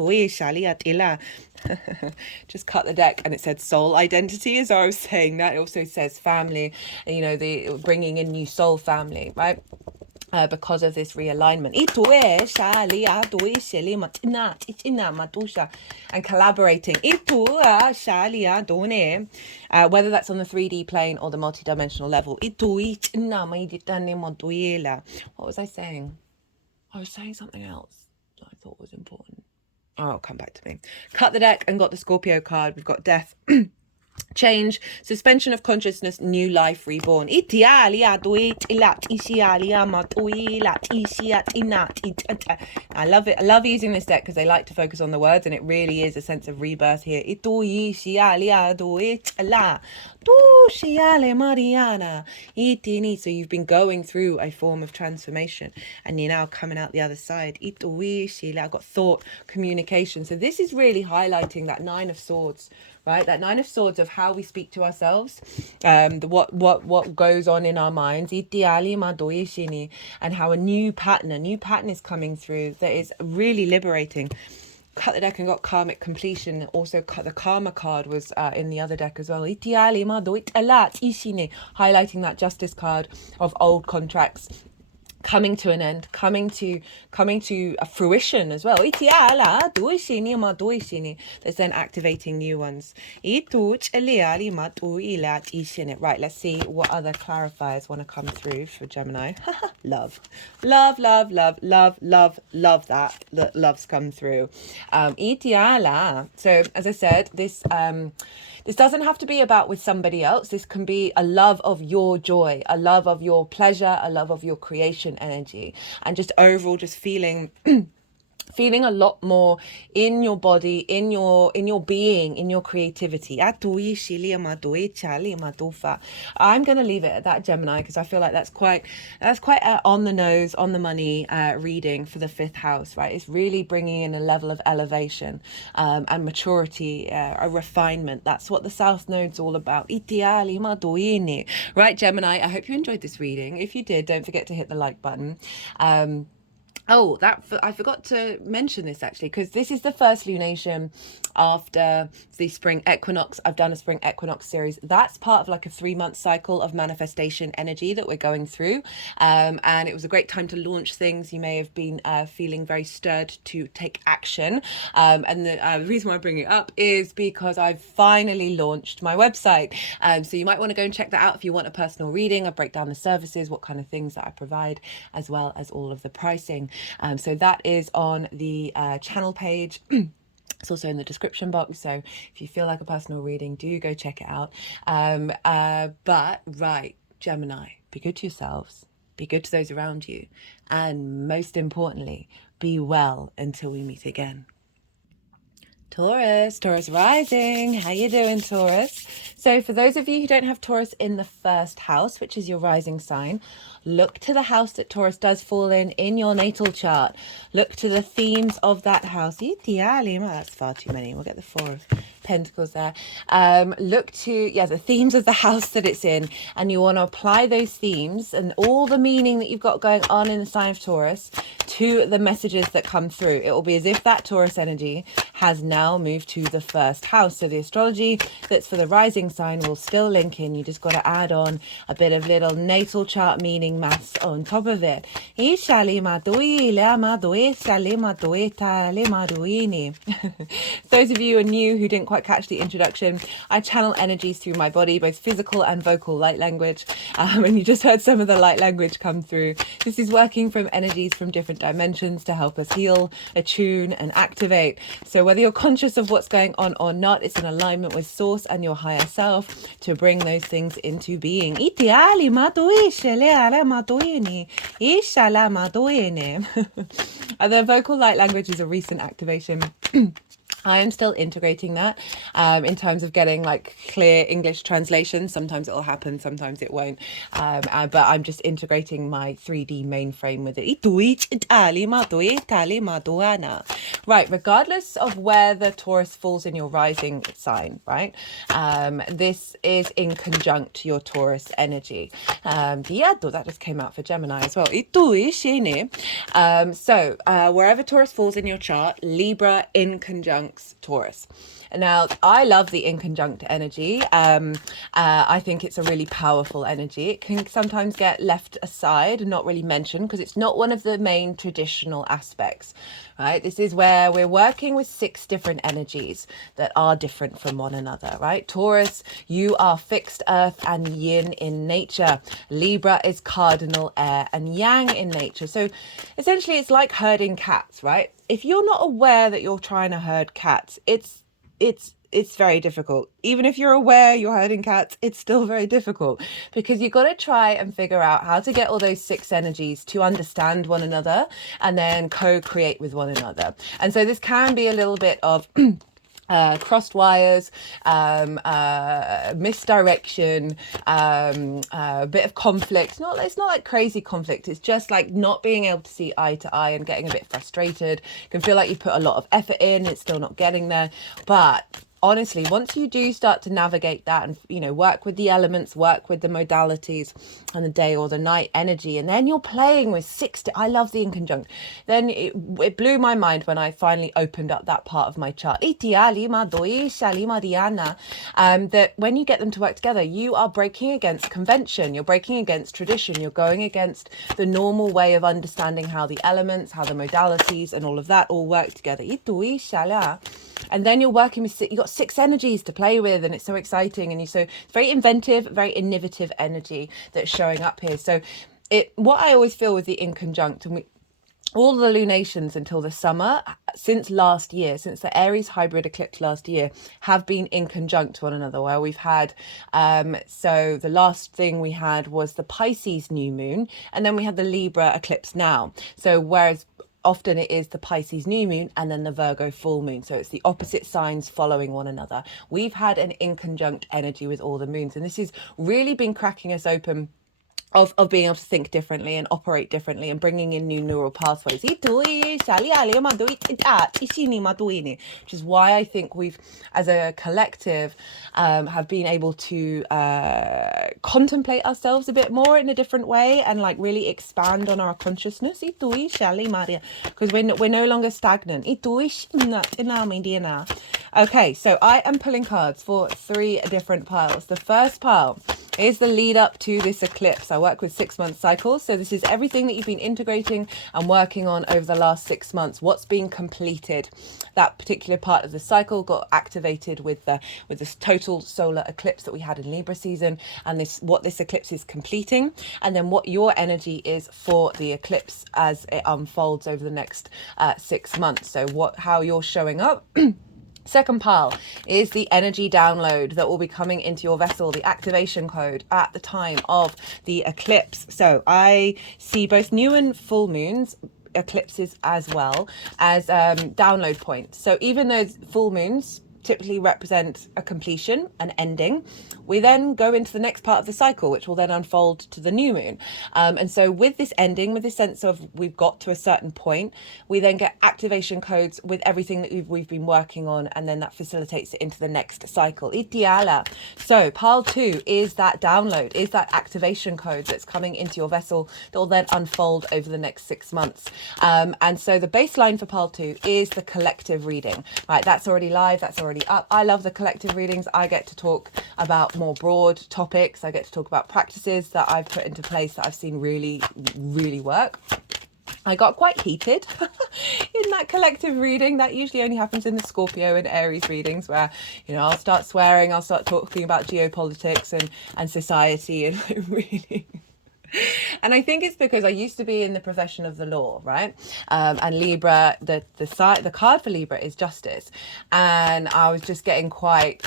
Just cut the deck and it said soul identity as I was saying that. It also says family, the bringing in new soul family, right? Because of this realignment. And collaborating. Whether that's on the 3D plane or the multidimensional level. What was I saying? I was saying something else that I thought was important. Oh, it'll come back to me. Cut the deck and got the Scorpio card. We've got death. Change, suspension of consciousness, new life reborn. I love it. I love using this deck because they like to focus on the words, and it really is a sense of rebirth here. So you've been going through a form of transformation and you're now coming out the other side. I've got thought, communication. So this is really highlighting that Nine of Swords, right? That Nine of Swords of how we speak to ourselves, what goes on in our minds, and how a new pattern is coming through that is really liberating. Cut the deck and got karmic completion. Also the karma card was in the other deck as well, highlighting that justice card of old contracts coming to an end, coming to a fruition as well. That's then activating new ones. Right, let's see what other clarifiers want to come through for Gemini. Love that love's come through. So as I said, this doesn't have to be about with somebody else. This can be a love of your joy, a love of your pleasure, a love of your creation energy, and just overall just feeling a lot more in your body, in your being, in your creativity. I'm going to leave it at that, Gemini, because I feel like that's quite on the nose, on the money reading for the 5th house, right? It's really bringing in a level of elevation and maturity, a refinement. That's what the South Node's all about. Right, Gemini, I hope you enjoyed this reading. If you did, don't forget to hit the like button. Oh, I forgot to mention this actually, because this is the first lunation after the spring equinox. I've done a spring equinox series. That's part of like a 3-month cycle of manifestation energy that we're going through. And it was a great time to launch things. You may have been feeling very stirred to take action. And the reason why I bring it up is because I've finally launched my website. So you might want to go and check that out if you want a personal reading. I break down the services, what kind of things that I provide, as well as all of the pricing. So that is on the channel page. It's also in the description box, so if you feel like a personal reading, do go check it out. But right, Gemini, be good to yourselves, be good to those around you, and most importantly, be well until we meet again. Taurus rising. How you doing, Taurus? So for those of you who don't have Taurus in the 1st house, which is your rising sign, look to the house that Taurus does fall in your natal chart. Look to the themes of that house. That's far too many. We'll get the 4 of Pentacles there. Look to, the themes of the house that it's in, and you want to apply those themes and all the meaning that you've got going on in the sign of Taurus to the messages that come through. It will be as if that Taurus energy has now moved to the first house. So the astrology that's for the rising sign will still link in. You just got to add on a bit of little natal chart meaning maths on top of it. Those of you who are new who didn't quite catch the introduction, I channel energies through my body, both physical and vocal light language. And you just heard some of the light language come through. This is working from energies from different dimensions to help us heal, attune, and activate. So whether you're conscious of what's going on or not, it's in alignment with source and your higher self to bring those things into being. And the vocal light language is a recent activation. I am still integrating that in terms of getting like clear English translation. Sometimes it'll happen, sometimes it won't. But I'm just integrating my 3D mainframe with it. Right, regardless of where the Taurus falls in your rising sign, right? This is in conjunct your Taurus energy. That just came out for Gemini as well. So wherever Taurus falls in your chart, Libra in conjunct Taurus. Now, I love the inconjunct energy. I think it's a really powerful energy. It can sometimes get left aside and not really mentioned because it's not one of the main traditional aspects, right? This is where we're working with 6 different energies that are different from one another, right? Taurus, you are fixed earth and yin in nature. Libra is cardinal air and yang in nature. So essentially it's like herding cats, right? If you're not aware that you're trying to herd cats, it's very difficult. Even if you're aware you're herding cats, it's still very difficult because you've got to try and figure out how to get all those 6 energies to understand one another and then co-create with one another. And so this can be a little bit of crossed wires, misdirection, a bit of conflict. It's not like crazy conflict. It's just like not being able to see eye to eye and getting a bit frustrated. You can feel like you put a lot of effort in, it's still not getting there. But honestly, once you do start to navigate that and, work with the elements, work with the modalities and the day or the night energy, and then you're playing with 6, I love the inconjunct. Then it blew my mind when I finally opened up that part of my chart. That when you get them to work together, you are breaking against convention, you're breaking against tradition, you're going against the normal way of understanding how the elements, how the modalities and all of that all work together. And then you're working with, you've got 6 energies to play with, and it's so exciting. And so it's very inventive, very innovative energy that's showing up here. So what I always feel with the inconjunct, and all the lunations until the summer, since last year, since the Aries hybrid eclipse last year, have been in conjunct to one another, where we've had, so the last thing we had was the Pisces new moon, and then we had the Libra eclipse now. So whereas often it is the Pisces new moon and then the Virgo full moon. So it's the opposite signs following one another. We've had an inconjunct energy with all the moons, and this has really been cracking us open of being able to think differently and operate differently and bringing in new neural pathways. Which is why I think we've, as a collective, have been able to contemplate ourselves a bit more in a different way and like really expand on our consciousness. Because we're no longer stagnant. Okay, so I am pulling cards for 3 different piles. The first pile is the lead up to this eclipse. I work with 6-month cycles, so this is everything that you've been integrating and working on over the last 6 months. What's been completed? That particular part of the cycle got activated with this total solar eclipse that we had in Libra season, and what this eclipse is completing, and then what your energy is for the eclipse as it unfolds over the next 6 months. So how you're showing up. Second pile is the energy download that will be coming into your vessel, the activation code at the time of the eclipse. So I see both new and full moons, eclipses as well as download points. So even those full moons typically represent a completion, an ending. We then go into the next part of the cycle, which will then unfold to the new moon. And so with this ending, with this sense of we've got to a certain point, we then get activation codes with everything that we've been working on, and then that facilitates it into the next cycle. Itiala. So pile 2 is that download, is that activation code that's coming into your vessel that will then unfold over the next 6 months. And so the baseline for pile 2 is the collective reading, right? That's already live, that's already up. I love the collective readings. I get to talk about more broad topics. I get to talk about practices that I've put into place that I've seen really, really work. I got quite heated in that collective reading. That usually only happens in the Scorpio and Aries readings, where, you know, I'll start swearing, I'll start talking about geopolitics and society and really... And I think it's because I used to be in the profession of the law, right? And Libra, the card for Libra is justice. And I was just getting quite...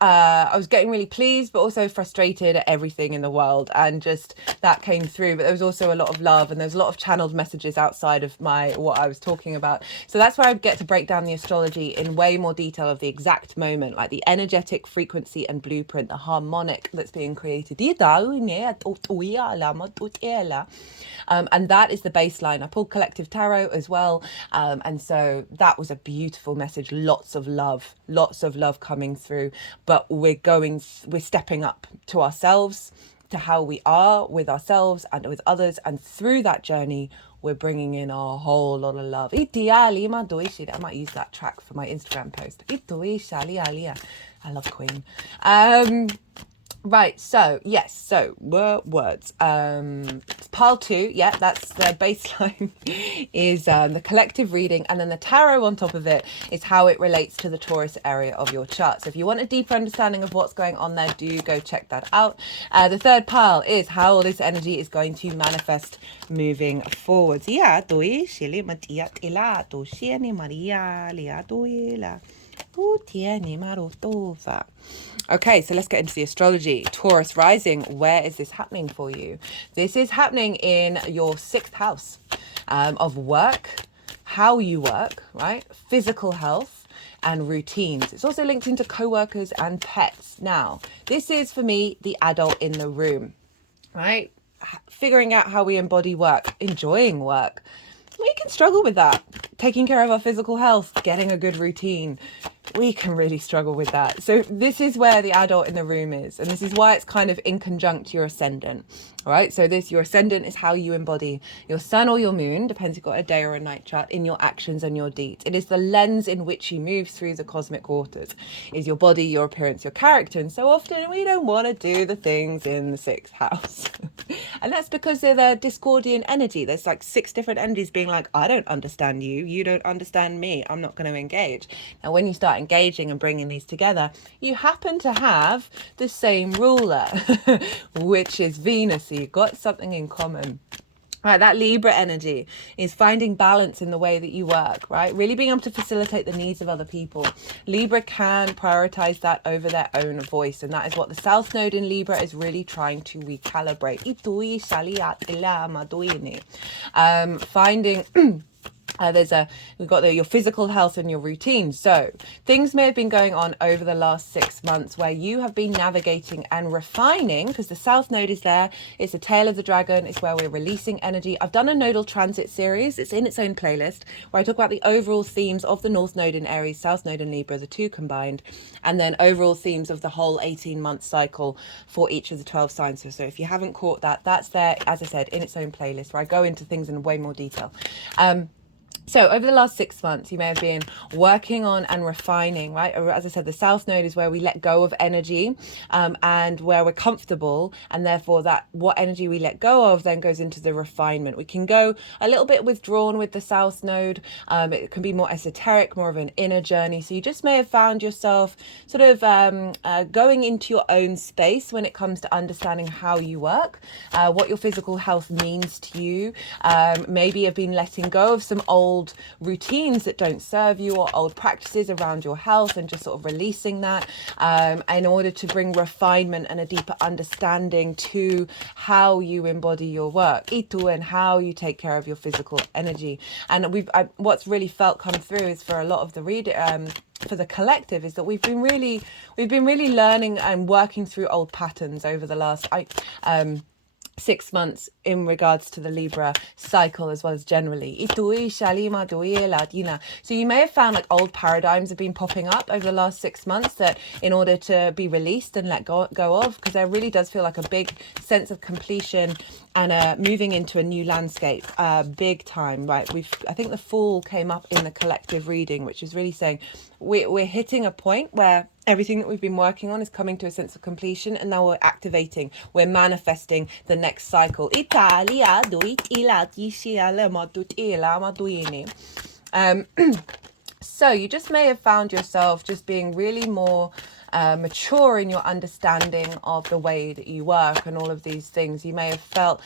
I was getting really pleased, but also frustrated at everything in the world, and just that came through. But there was also a lot of love, and there's a lot of channeled messages outside of what I was talking about. So that's where I get to break down the astrology in way more detail of the exact moment, like the energetic frequency and blueprint, the harmonic that's being created. And that is the baseline. I pulled collective tarot as well, and so that was a beautiful message. Lots of love coming through. But we're stepping up to ourselves, to how we are with ourselves and with others, and through that journey we're bringing in a whole lot of love. I might use that track for my Instagram post. I love Queen. Right, so yes, so words. Pile 2, yeah, that's the baseline is the collective reading, and then the tarot on top of it is how it relates to the Taurus area of your chart. So if you want a deeper understanding of what's going on there, do go check that out. The third pile is how this energy is going to manifest moving forwards. Okay, so let's get into the astrology. Taurus rising, where is this happening for you? This is happening in your 6th house of work, how you work, right? Physical health and routines. It's also linked into co-workers and pets. Now, this is for me the adult in the room, right? Figuring out how we embody work, enjoying work. We can struggle with that. Taking care of our physical health, getting a good routine. We can really struggle with that. So this is where the adult in the room is. And this is why it's kind of in conjunct your ascendant. All right. So your ascendant is how you embody your sun or your moon, depends if you've got a day or a night chart, in your actions and your deeds. It is the lens in which you move through the cosmic waters. Is your body, your appearance, your character. And so often we don't want to do the things in the 6th house. And that's because they're the Discordian energy. There's like 6 different energies being like, I don't understand you. You don't understand me. I'm not going to engage. Now, when you start engaging and bringing these together, you happen to have the same ruler, which is Venus. So you've got something in common. Right, that Libra energy is finding balance in the way that you work, right? Really being able to facilitate the needs of other people. Libra can prioritize that over their own voice. And that is what the South Node in Libra is really trying to recalibrate. Finding... we've got your physical health and your routine. So things may have been going on over the last 6 months where you have been navigating and refining, because the South Node is there. It's the tail of the dragon. It's where we're releasing energy. I've done a nodal transit series. It's in its own playlist where I talk about the overall themes of the North Node in Aries, South Node in Libra, the 2 combined, and then overall themes of the whole 18-month cycle for each of the 12 signs. So if you haven't caught that, that's there, as I said, in its own playlist where I go into things in way more detail. So over the last 6 months, you may have been working on and refining, right? As I said, the South Node is where we let go of energy and where we're comfortable. And therefore, that what energy we let go of then goes into the refinement. We can go a little bit withdrawn with the South Node. It can be more esoteric, more of an inner journey. So you just may have found yourself sort of going into your own space when it comes to understanding how you work, what your physical health means to you. Maybe you've been letting go of some old routines that don't serve you, or old practices around your health, and just sort of releasing that in order to bring refinement and a deeper understanding to how you embody your work, and how you take care of your physical energy. And what's really felt come through is for a lot of the for the collective is that we've been really learning and working through old patterns over the last 6 months in regards to the Libra cycle, as well as generally. So you may have found like old paradigms have been popping up over the last 6 months that in order to be released and let go of, because there really does feel like a big sense of completion and moving into a new landscape, big time, right? I think the Fool came up in the collective reading, which is really saying we're hitting a point where everything that we've been working on is coming to a sense of completion, and now we're activating, we're manifesting the next cycle. So you just may have found yourself just being really more mature in your understanding of the way that you work and all of these things. You may have felt,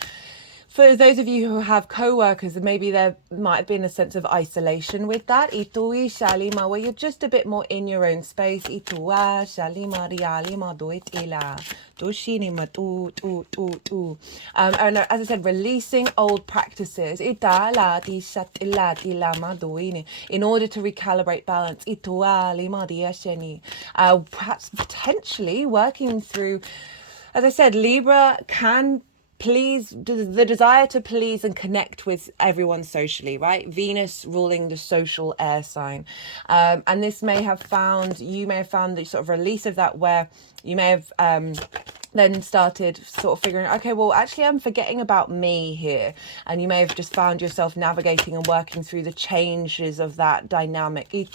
for those of you who have co-workers, maybe there might have been a sense of isolation with that. Where you're just a bit more in your own space. As I said, releasing old practices in order to recalibrate balance. Perhaps potentially working through, as I said, Libra can please, the desire to please and connect with everyone socially, right? Venus ruling the social air sign. And this you may have found the sort of release of that, where you may have then started sort of figuring, okay, well, actually I'm forgetting about me here. And you may have just found yourself navigating and working through the changes of that dynamic. Now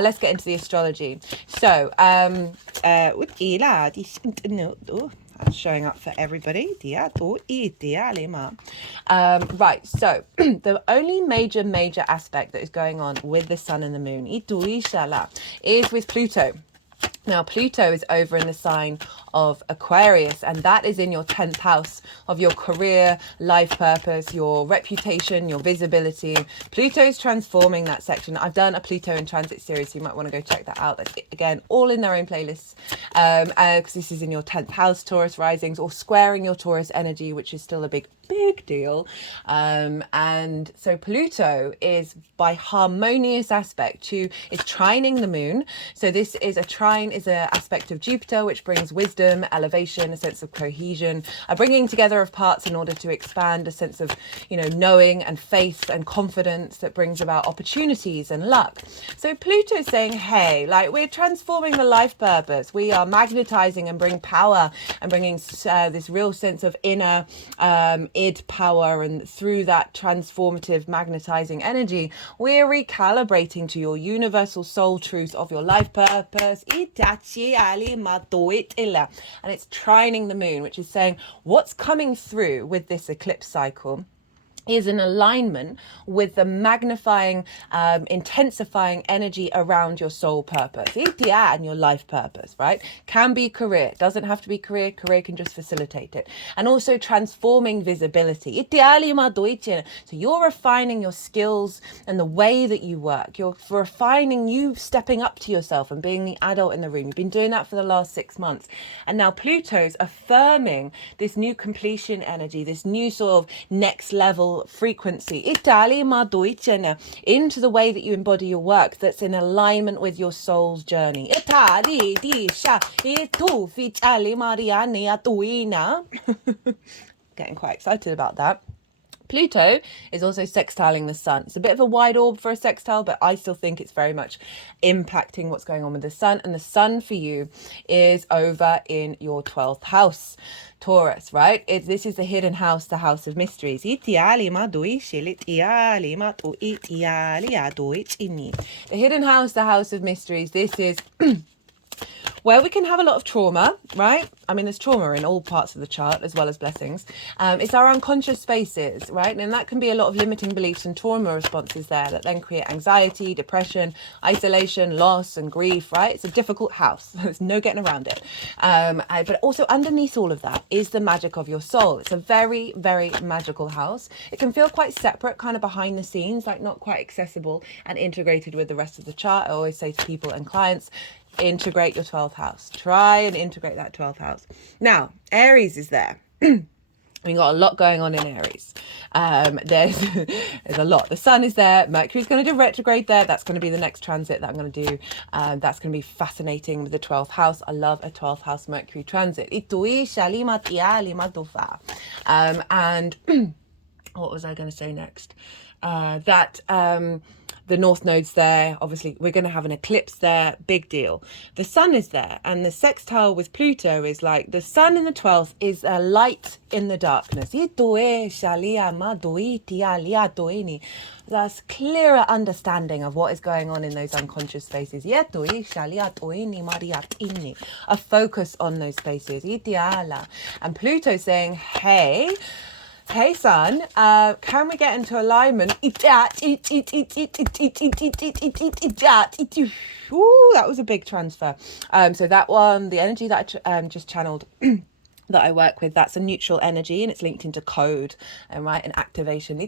let's get into the astrology. So, showing up for everybody. Right, so the only major aspect that is going on with the sun and the moon is with Pluto. Now, Pluto is over in the sign of Aquarius, and that is in your 10th house of your career, life purpose, your reputation, your visibility. Pluto's transforming that section. I've done a Pluto in transit series, so you might want to go check that out. That's, again, all in their own playlists, because this is in your 10th house, Taurus risings, or squaring your Taurus energy, which is still a big deal. And so Pluto is, by harmonious aspect to, is trining the moon. So this is a trine, is an aspect of Jupiter, which brings wisdom, elevation, a sense of cohesion, a bringing together of parts in order to expand, a sense of, knowing and faith and confidence that brings about opportunities and luck. So Pluto is saying, hey, like, we're transforming the life purpose. We are magnetizing and bring power and bringing this real sense of inner id power, and through that transformative magnetizing energy, we're recalibrating to your universal soul truth of your life purpose. And it's trining the moon, which is saying what's coming through with this eclipse cycle is an alignment with the magnifying, intensifying energy around your soul purpose and your life purpose, right? Can be career, doesn't have to be career can just facilitate it. And also transforming visibility. So you're refining your skills and the way that you work. You're refining, you stepping up to yourself and being the adult in the room. You've been doing that for the last 6 months. And now Pluto's affirming this new completion energy, this new sort of next level frequency into the way that you embody your work, that's in alignment with your soul's journey. Getting quite excited about that. Pluto is also sextiling the sun. It's a bit of a wide orb for a sextile, but I still think it's very much impacting what's going on with the sun. And the sun for you is over in your 12th house, Taurus, right? This is the hidden house, the house of mysteries. The hidden house, the house of mysteries. This is where we can have a lot of trauma, right? I mean, there's trauma in all parts of the chart as well as blessings. It's our unconscious spaces, right? And that can be a lot of limiting beliefs and trauma responses there that then create anxiety, depression, isolation, loss and grief, right? It's a difficult house. There's no getting around it. But also underneath all of that is the magic of your soul. It's a very, very magical house. It can feel quite separate, kind of behind the scenes, like not quite accessible and integrated with the rest of the chart. I always say to people and clients, integrate your 12th house. Try and integrate that 12th house. Now, Aries is there. We've got a lot going on in Aries. There's a lot. The sun is there. Mercury's going to do retrograde there. That's going to be the next transit that I'm going to do. That's going to be fascinating with the 12th house. I love a 12th house Mercury transit. And what was I going to say next? The North Node's there. Obviously, we're going to have an eclipse there. Big deal. The sun is there. And the sextile with Pluto is like the sun in the 12th is a light in the darkness. That's clearer understanding of what is going on in those unconscious spaces. A focus on those spaces. And Pluto saying, hey sun, can we get into alignment? Ooh, that was a big transfer. So that one, the energy that I just channeled that I work with, that's a neutral energy and it's linked into code and right and activation. So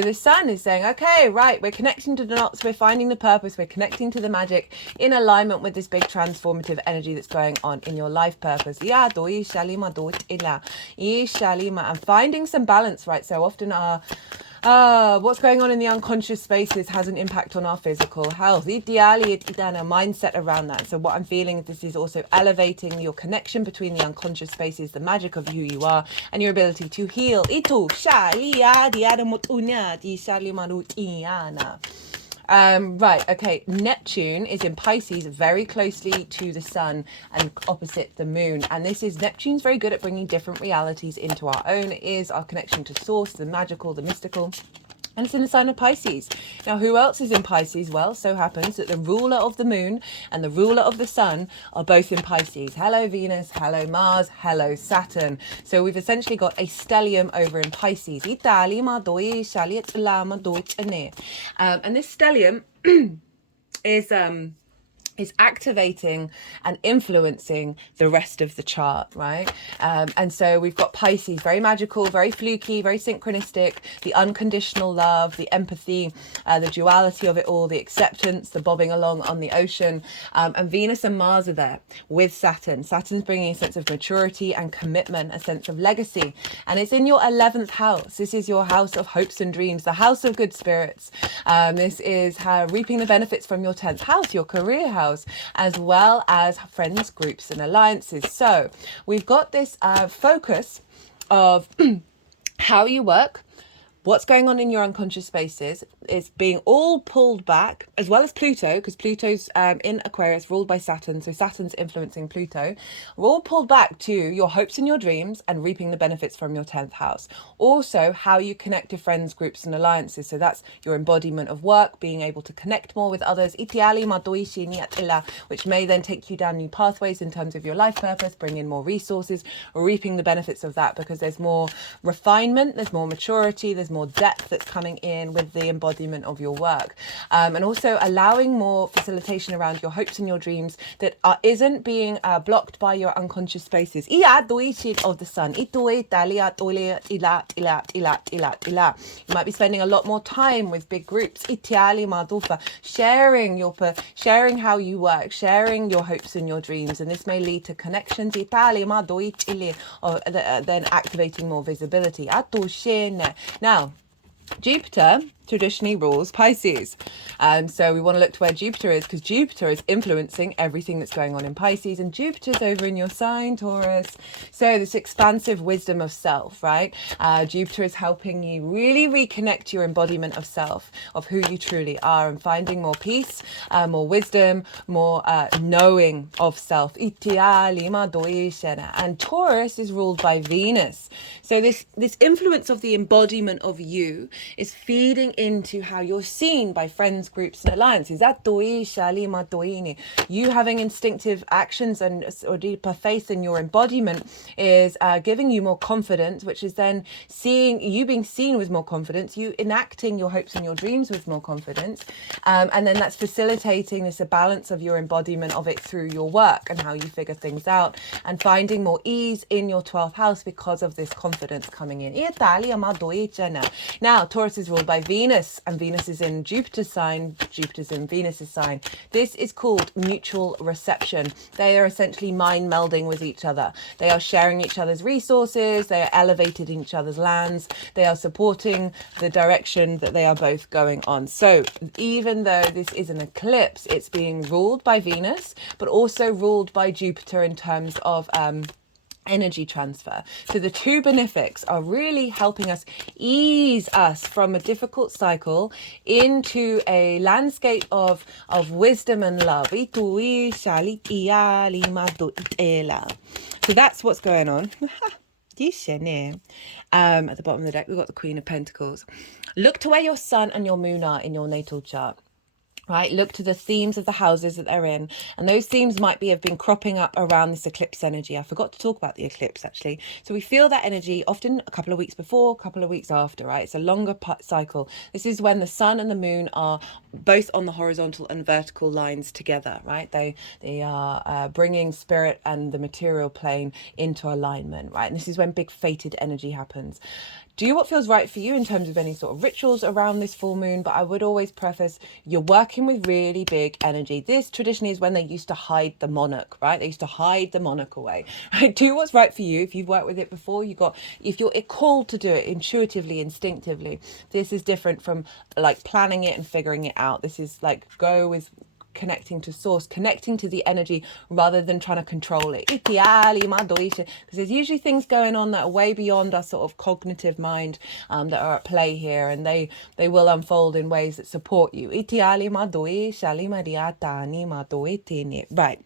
the sun is saying, okay, right, we're connecting to the knots, we're finding the purpose, we're connecting to the magic in alignment with this big transformative energy that's going on in your life purpose. And finding some balance, right? So often what's going on in the unconscious spaces has an impact on our physical health. Ideally, it's a mindset around that. So what I'm feeling is this is also elevating your connection between the unconscious spaces, the magic of who you are, and your ability to heal. Right, okay, Neptune is in Pisces very closely to the sun and opposite the moon, and Neptune's very good at bringing different realities into our own. It is our connection to source, the magical, the mystical, and it's in the sign of Pisces. Now, who else is in Pisces? Well, so happens that the ruler of the moon and the ruler of the sun are both in Pisces. Hello, Venus. Hello, Mars. Hello, Saturn. So we've essentially got a stellium over in Pisces. And this stellium is activating and influencing the rest of the chart, right? And so we've got Pisces, very magical, very fluky, very synchronistic, the unconditional love, the empathy, the duality of it all, the acceptance, the bobbing along on the ocean. And Venus and Mars are there with Saturn. Saturn's bringing a sense of maturity and commitment, a sense of legacy. And it's in your 11th house. This is your house of hopes and dreams, the house of good spirits. This is reaping the benefits from your 10th house, your career house, as well as friends, groups and alliances. So we've got this focus of how you work, what's going on in your unconscious spaces. It's being all pulled back, as well as Pluto, because Pluto's in Aquarius, ruled by Saturn, so Saturn's influencing Pluto. We're all pulled back to your hopes and your dreams and reaping the benefits from your 10th house. Also, how you connect to friends, groups and alliances. So that's your embodiment of work, being able to connect more with others, which may then take you down new pathways in terms of your life purpose, bring in more resources, reaping the benefits of that, because there's more refinement, there's more maturity, there's more depth that's coming in with the embodiment of your work, and also allowing more facilitation around your hopes and your dreams that isn't being blocked by your unconscious spaces of the sun. You might be spending a lot more time with big groups, sharing how you work, sharing your hopes and your dreams, and this may lead to connections, or then activating more visibility. Now, Jupiter traditionally rules Pisces. So we want to look to where Jupiter is, because Jupiter is influencing everything that's going on in Pisces, and Jupiter's over in your sign, Taurus. So this expansive wisdom of self, right? Jupiter is helping you really reconnect your embodiment of self, of who you truly are, and finding more peace, more wisdom, more knowing of self. And Taurus is ruled by Venus. So this influence of the embodiment of you is feeding into how you're seen by friends, groups and alliances. You having instinctive actions or deeper faith in your embodiment is giving you more confidence, which is then being seen with more confidence, you enacting your hopes and your dreams with more confidence, and then that's facilitating this balance of your embodiment of it through your work and how you figure things out, and finding more ease in your 12th house because of this confidence coming in. Now, Taurus is ruled by Venus. Venus, and Venus is in Jupiter's sign, Jupiter's in Venus's sign. This is called mutual reception. They are essentially mind melding with each other. They are sharing each other's resources. They are elevating each other's lands. They are supporting the direction that they are both going on. So even though this is an eclipse, it's being ruled by Venus, but also ruled by Jupiter in terms of energy transfer. So the two benefics are really helping us ease us from a difficult cycle into a landscape of wisdom and love. So that's what's going on. At the bottom of the deck, we've got the Queen of Pentacles. Look to where your sun and your moon are in your natal chart. Right, look to the themes of the houses that they're in, and those themes might have been cropping up around this eclipse energy. I forgot to talk about the eclipse actually. So we feel that energy often a couple of weeks before, a couple of weeks after, right? It's a longer cycle. This is when the sun and the moon are both on the horizontal and vertical lines together, right? They are bringing spirit and the material plane into alignment, right? And this is when big fated energy happens. Do what feels right for you in terms of any sort of rituals around this full moon, but I would always preface, you're working with really big energy. This traditionally is when they used to hide the monarch, right? They used to hide the monarch away, right? Do what's right for you. If you've worked with it before, if you're called to do it intuitively, instinctively, this is different from like planning it and figuring it out. This is like go with connecting to source, connecting to the energy rather than trying to control it. Because there's usually things going on that are way beyond our sort of cognitive mind that are at play here, and they will unfold in ways that support you. Right.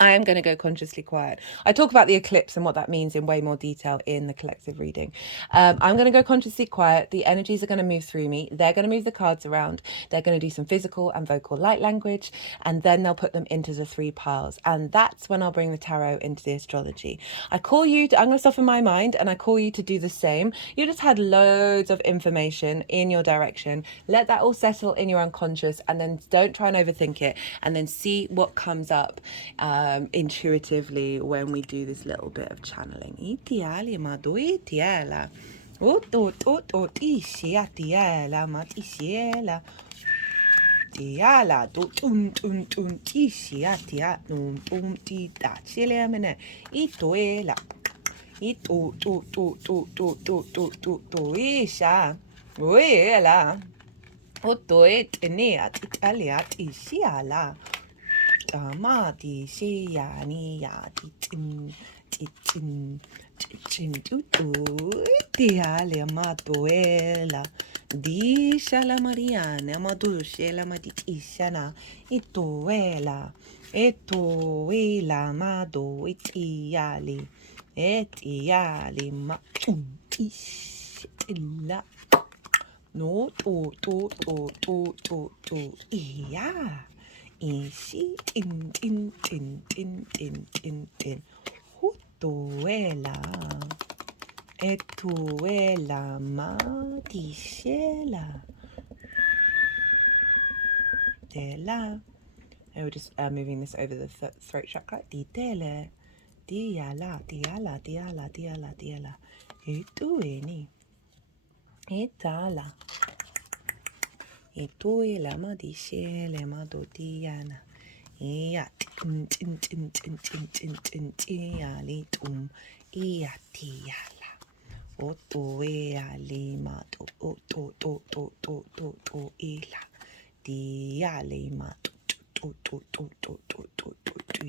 I am going to go consciously quiet. I talk about the eclipse and what that means in way more detail in the collective reading. I'm going to go consciously quiet. The energies are going to move through me. They're going to move the cards around. They're going to do some physical and vocal light language, and then they'll put them into the 3 piles. And that's when I'll bring the tarot into the astrology. I'm going to soften my mind, and I call you to do the same. You just had loads of information in your direction. Let that all settle in your unconscious, and then don't try and overthink it, and then see what comes up intuitively when we do this little bit of channeling. Amati shiyani yati tin diale matuela di shala mariana madushela maditishana ituela mado itiali matutishila no to iya. Ishi tin hutuela etuela matishela dela. And we're just moving this over the throat chakra. Di dele diala etueni etala etuela madishele madotiana. Iya tin iatiala otoea lima to ila diale ma to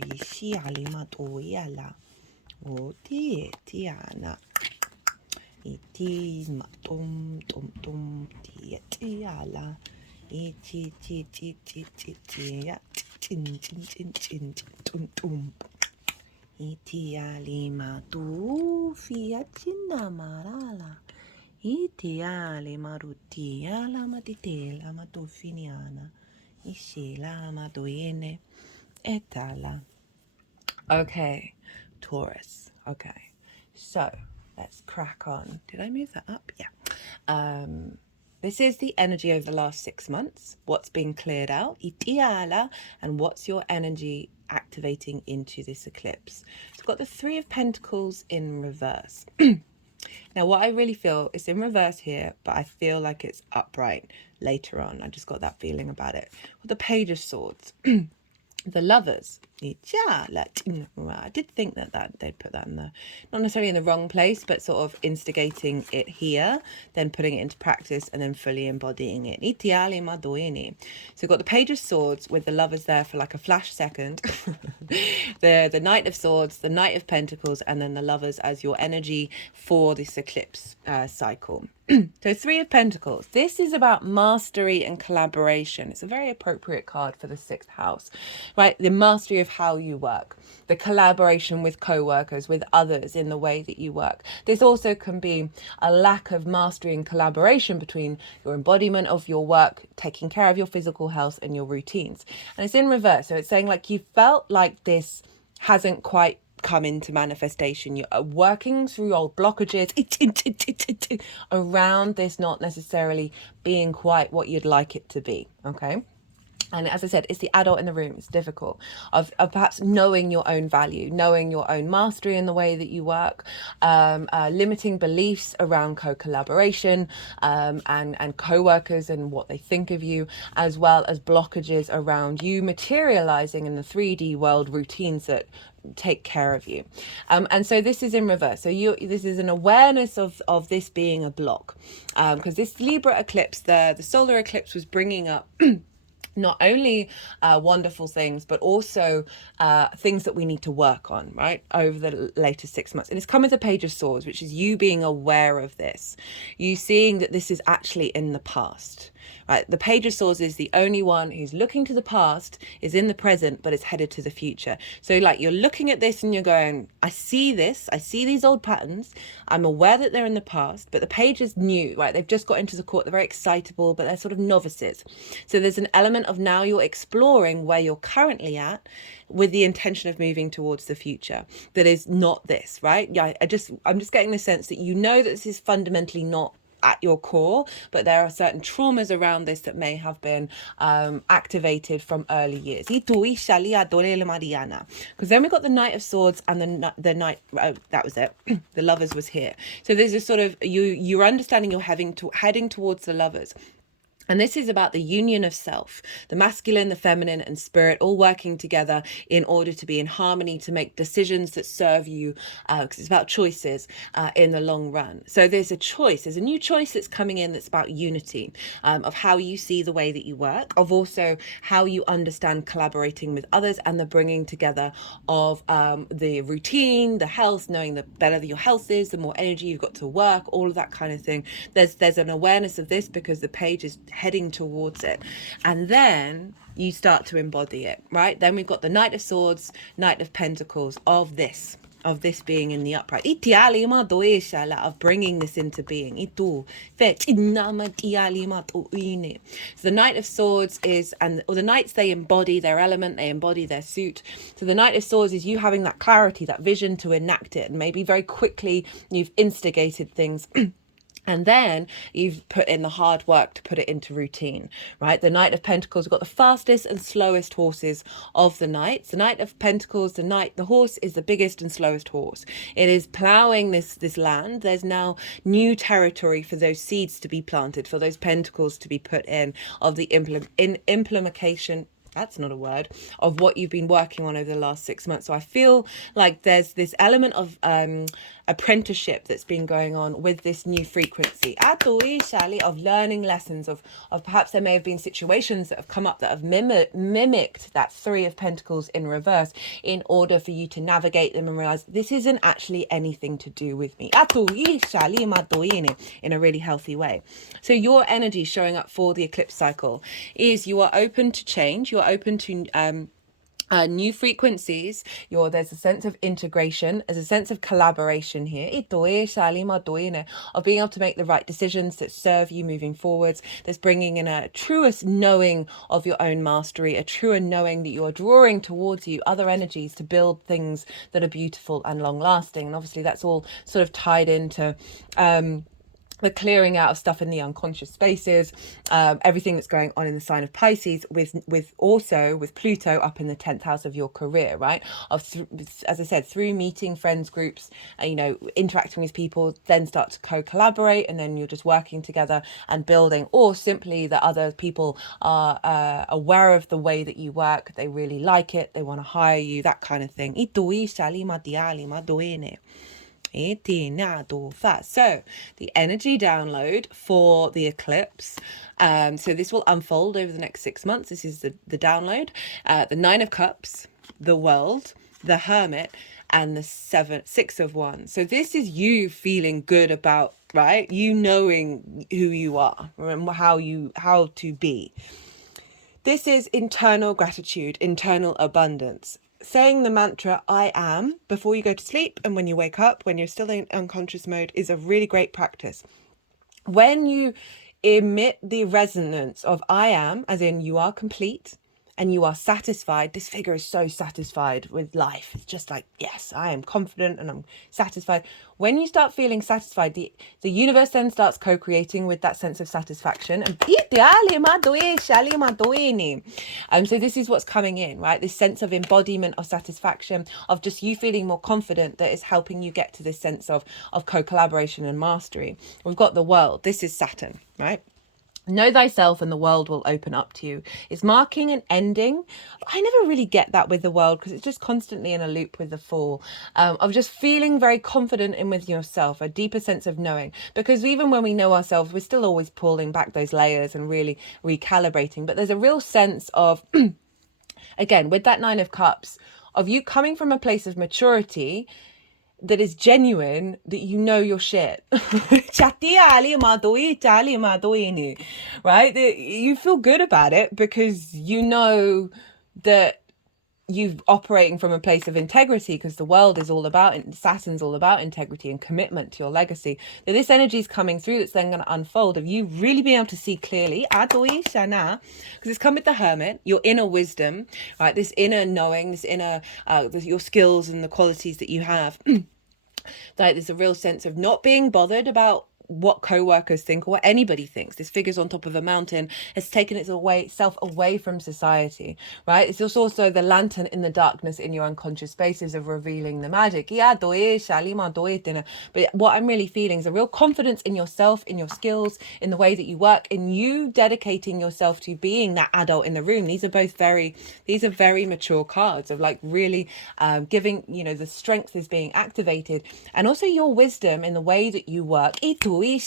isiale ma to yala tiana iti ma tom tiala iti ya tin itiali matu fiatina marala itiali marutia la matitela matufiniana ishila matoyene etala. Okay, Taurus. Okay, so let's crack on. Did I move that up? Yeah. This is the energy over the last 6 months. What's been cleared out, itiala, and what's your energy activating into this eclipse. So we've got the 3 of Pentacles in reverse. Now, what I really feel is in reverse here, but I feel like it's upright later on. I just got that feeling about it. With the Page of Swords, the Lovers. I did think that they'd put that in the, not necessarily in the wrong place, but sort of instigating it here, then putting it into practice, and then fully embodying it. So we've got the Page of Swords with the Lovers there for like a flash second. the Knight of Swords, the Knight of Pentacles, and then the Lovers as your energy for this eclipse cycle. So Three of Pentacles. This is about mastery and collaboration. It's a very appropriate card for the 6th house, right? The mastery of how you work, the collaboration with co-workers, with others in the way that you work. This also can be a lack of mastery and collaboration between your embodiment of your work, taking care of your physical health and your routines. And it's in reverse. So it's saying like you felt like this hasn't quite come into manifestation. You're working through old blockages around this not necessarily being quite what you'd like it to be. Okay. And as I said, it's the adult in the room. It's difficult of perhaps knowing your own value, knowing your own mastery in the way that you work, limiting beliefs around co-collaboration and co-workers and what they think of you, as well as blockages around you materializing in the 3D world routines that take care of you. And so this is in reverse. So this is an awareness of this being a block, because this Libra eclipse, the solar eclipse, was bringing up not only wonderful things, but also things that we need to work on, right, over the latest 6 months. And it's come as a Page of Swords, which is you being aware of this, you seeing that this is actually in the past. Right, the Page of Swords is the only one who's looking to the past, is in the present, but is headed to the future. So like you're looking at this and you're going, I see this, I see these old patterns, I'm aware that they're in the past, but the page is new, right? They've just got into the court, they're very excitable, but they're sort of novices. So there's an element of now you're exploring where you're currently at with the intention of moving towards the future. That is not this, right? Yeah, I'm just getting the sense that you know that this is fundamentally not at your core, but there are certain traumas around this that may have been activated from early years. Because then we got the Knight of Swords and the Knight, that was it, the Lovers was here. So there's a sort of, you're understanding you're heading towards the Lovers. And this is about the union of self, the masculine, the feminine, and spirit all working together in order to be in harmony, to make decisions that serve you, because it's about choices in the long run. So there's a choice, there's a new choice that's coming in that's about unity, of how you see the way that you work, of also how you understand collaborating with others, and the bringing together of the routine, the health, knowing the better your health is, the more energy you've got to work, all of that kind of thing. There's an awareness of this because the page is heading towards it, and then you start to embody it, right? Then we've got the Knight of Swords, Knight of Pentacles, of this being in the upright, of bringing this into being. So the Knight of Swords is, or the Knights, they embody their element, they embody their suit. So the Knight of Swords is you having that clarity, that vision to enact it, and maybe very quickly you've instigated things and then you've put in the hard work to put it into routine, right? The Knight of Pentacles, we've got the fastest and slowest horses of the Knights. The Knight of Pentacles, the horse is the biggest and slowest horse. It is ploughing this land. There's now new territory for those seeds to be planted, for those pentacles to be put in, of the implementation, that's not a word, of what you've been working on over the last 6 months. So I feel like there's this element of apprenticeship that's been going on with this new frequency, of learning lessons, of perhaps there may have been situations that have come up that have mimicked that Three of Pentacles in reverse, in order for you to navigate them and realize this isn't actually anything to do with me, in a really healthy way. So your energy showing up for the eclipse cycle is you are open to change, you're open to new frequencies. There's a sense of integration, there's a sense of collaboration here, of being able to make the right decisions that serve you moving forwards. There's bringing in a truest knowing of your own mastery, a truer knowing that you are drawing towards you other energies to build things that are beautiful and long lasting. And obviously that's all sort of tied into the clearing out of stuff in the unconscious spaces, everything that's going on in the sign of Pisces, with also with Pluto up in the 10th house of your career, right? As I said, through meeting friends groups, you know, interacting with people, then start to co-collaborate, and then you're just working together and building, or simply that other people are aware of the way that you work, they really like it, they want to hire you, that kind of thing. So the energy download for the eclipse, so this will unfold over the next 6 months. This is the download, the 9 of Cups, the World, the Hermit, and the Six of Wands. So this is you feeling good about, right, you knowing who you are and how to be. This is internal gratitude, internal abundance. Saying the mantra, I am, before you go to sleep and when you wake up, when you're still in unconscious mode, is a really great practice. When you emit the resonance of I am, as in you are complete and you are satisfied, this figure is so satisfied with life. It's just like, yes, I am confident and I'm satisfied. When you start feeling satisfied, the universe then starts co-creating with that sense of satisfaction. So this is what's coming in, right? This sense of embodiment of satisfaction, of just you feeling more confident, that is helping you get to this sense of co-collaboration and mastery. We've got the World. This is Saturn, right? Know thyself and the world will open up to you. It's marking an ending. I never really get that with the World because it's just constantly in a loop with the Fool, of just feeling very confident in with yourself, a deeper sense of knowing. Because even when we know ourselves, we're still always pulling back those layers and really recalibrating. But there's a real sense of, again, with that 9 of Cups, of you coming from a place of maturity that is genuine, that you know your shit. Right? You feel good about it because you know that you're operating from a place of integrity, because the World is all about, Saturn's all about integrity and commitment to your legacy. That this energy is coming through that's then going to unfold of you really being able to see clearly, because it's come with the Hermit, your inner wisdom, right? This inner knowing, this inner, your skills and the qualities that you have. Like there's a real sense of not being bothered about what co-workers think or what anybody thinks. This figure's on top of a mountain, has taken itself away from society, right? It's also the lantern in the darkness in your unconscious spaces of revealing the magic. But what I'm really feeling is a real confidence in yourself, in your skills, in the way that you work, in you dedicating yourself to being that adult in the room. These are very mature cards of like really giving, you know, the strength is being activated, and also your wisdom in the way that you work is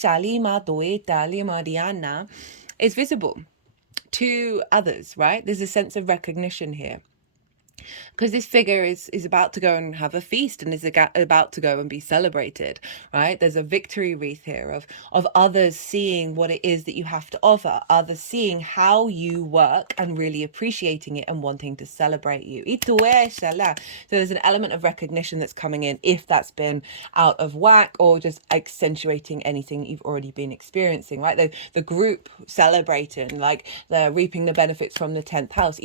visible to others, right? There's a sense of recognition here. Because this figure is about to go and have a feast and is about to go and be celebrated, right? There's a victory wreath here of others seeing what it is that you have to offer, others seeing how you work and really appreciating it and wanting to celebrate you. So there's an element of recognition that's coming in if that's been out of whack or just accentuating anything you've already been experiencing, right? The group celebrating, like they're reaping the benefits from the 10th house.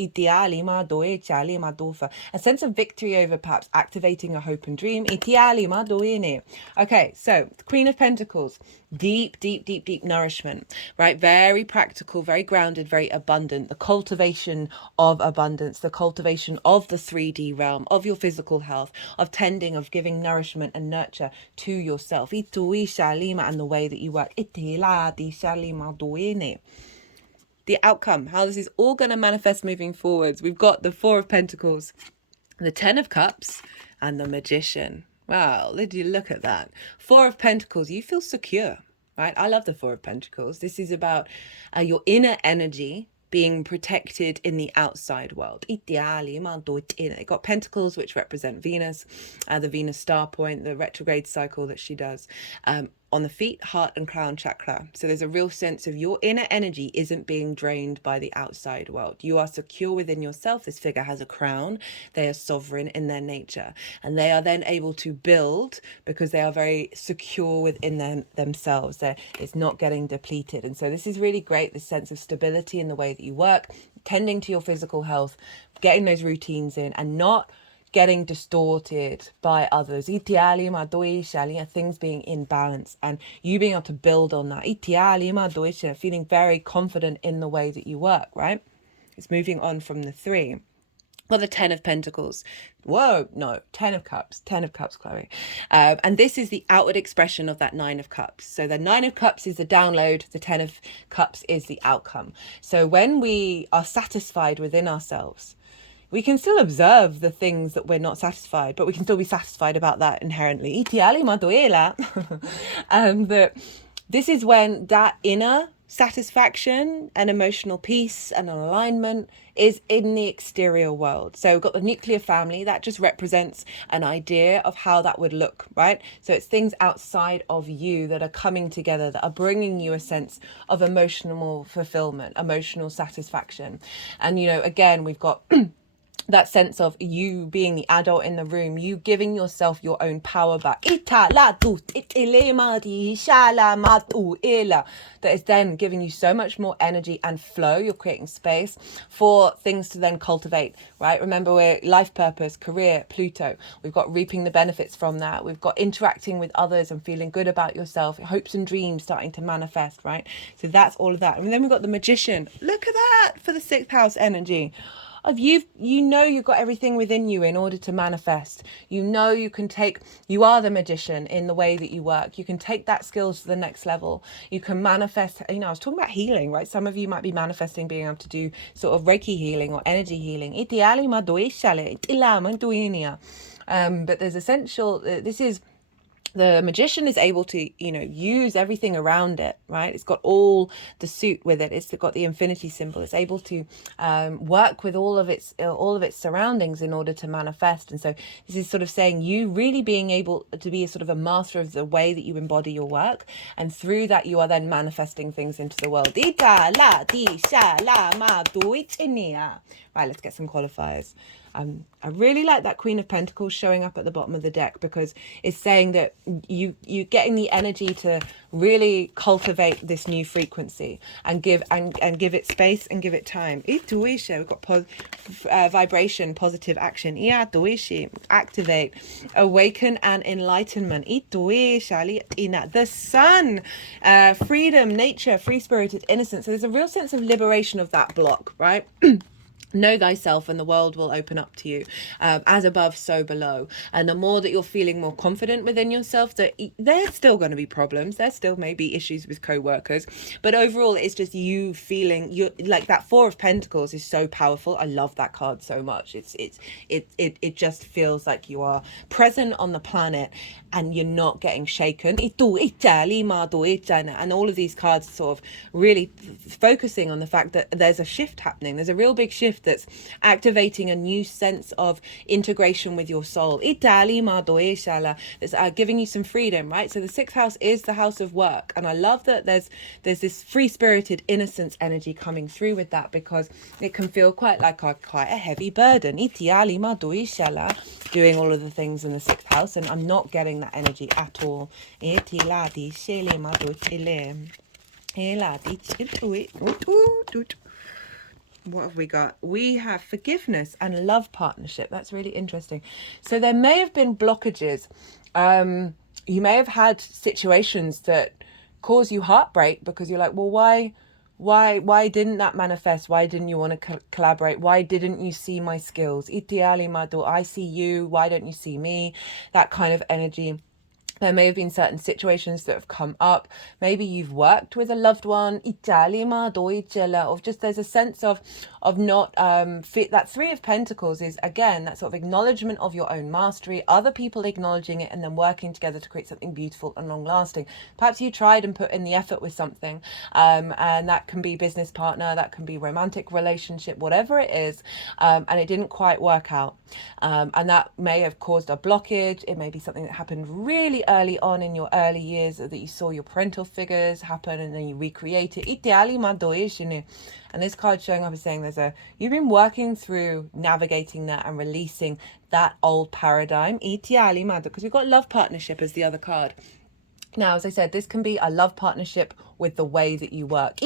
A sense of victory over perhaps activating a hope and dream. Okay, so Queen of Pentacles, deep nourishment, right? Very practical, very grounded, very abundant. The cultivation of abundance, the cultivation of the 3D realm, of your physical health, of tending, of giving nourishment and nurture to yourself. And the way that you work. The outcome, how this is all going to manifest moving forwards. We've got the 4 of Pentacles, the 10 of Cups, and the Magician. Wow, did you look at that? 4 of Pentacles, you feel secure, right? I love the 4 of Pentacles. This is about your inner energy being protected in the outside world. It got pentacles, which represent Venus, the Venus star point, the retrograde cycle that she does. On the feet, heart and crown chakra. So there's a real sense of your inner energy isn't being drained by the outside world. You are secure within yourself. This figure has a crown. They are sovereign in their nature. And they are then able to build because they are very secure within themselves. It's not getting depleted. And so this is really great, this sense of stability in the way that you work, tending to your physical health, getting those routines in and not getting distorted by others. Things being in balance and you being able to build on that. Feeling very confident in the way that you work, right? It's moving on from the 3. Well, the 10 of Pentacles. Whoa, no, 10 of Cups, 10 of Cups, Chloe. And this is the outward expression of that 9 of Cups. So the 9 of Cups is the download, the 10 of Cups is the outcome. So when we are satisfied within ourselves, we can still observe the things that we're not satisfied, but we can still be satisfied about that inherently. That this is when that inner satisfaction and emotional peace and alignment is in the exterior world. So we've got the nuclear family that just represents an idea of how that would look, right? So it's things outside of you that are coming together, that are bringing you a sense of emotional fulfillment, emotional satisfaction. And, you know, again, we've got that sense of you being the adult in the room, you giving yourself your own power back. That is then giving you so much more energy and flow. You're creating space for things to then cultivate, right? Remember, we're life purpose, career, Pluto. We've got reaping the benefits from that. We've got interacting with others and feeling good about yourself, hopes and dreams starting to manifest, right? So that's all of that. And then we've got the Magician. Look at that for the 6th house energy. Of you've got everything within you in order to manifest. You know you are the magician in the way that you work. You can take that skills to the next level. You can manifest, I was talking about healing, right? Some of you might be manifesting being able to do sort of Reiki healing or energy healing. But there's essential, this is, the magician is able to, use everything around it, right? It's got all the suit with it. It's got the infinity symbol. It's able to work with all of its surroundings in order to manifest. And so this is sort of saying you really being able to be a sort of a master of the way that you embody your work. And through that, you are then manifesting things into the world. Right, let's get some qualifiers. I really like that Queen of Pentacles showing up at the bottom of the deck, because it's saying that you getting the energy to really cultivate this new frequency and give it space and give it time. We've got vibration, positive action. Activate, awaken and enlightenment. The sun, freedom, nature, free-spirited innocence. So there's a real sense of liberation of that block, right? Know thyself and the world will open up to you, as above so below. And the more that you're feeling more confident within yourself, that there's still going to be problems, there still may be issues with co-workers, but overall it's just you feeling, you like that 4 of Pentacles is so powerful. I love that card so much. It just feels like you are present on the planet and you're not getting shaken. And all of these cards are sort of really focusing on the fact that there's a shift happening. There's a real big shift that's activating a new sense of integration with your soul. It's giving you some freedom, right? So the 6th house is the house of work, and I love that there's this free-spirited innocence energy coming through with that, because it can feel quite a heavy burden. Doing all of the things in the 6th house, and I'm not getting that energy at all. What have we got? We have forgiveness and love partnership. That's really interesting. So there may have been blockages. You may have had situations that cause you heartbreak, because you're like, well, why didn't that manifest? Why didn't you want to collaborate? Why didn't you see my skills? I see you. Why don't you see me? That kind of energy. There may have been certain situations that have come up. Maybe you've worked with a loved one. Of just there's a sense of not that 3 of Pentacles is, again, that sort of acknowledgement of your own mastery, other people acknowledging it, and then working together to create something beautiful and long lasting. Perhaps you tried and put in the effort with something, and that can be business partner, that can be romantic relationship, whatever it is, and it didn't quite work out. And that may have caused a blockage. It may be something that happened really early on in your early years, that you saw your parental figures happen and then you recreate it. And this card showing up is saying you've been working through navigating that and releasing that old paradigm. Because we've got love partnership as the other card. Now, as I said, this can be a love partnership with the way that you work.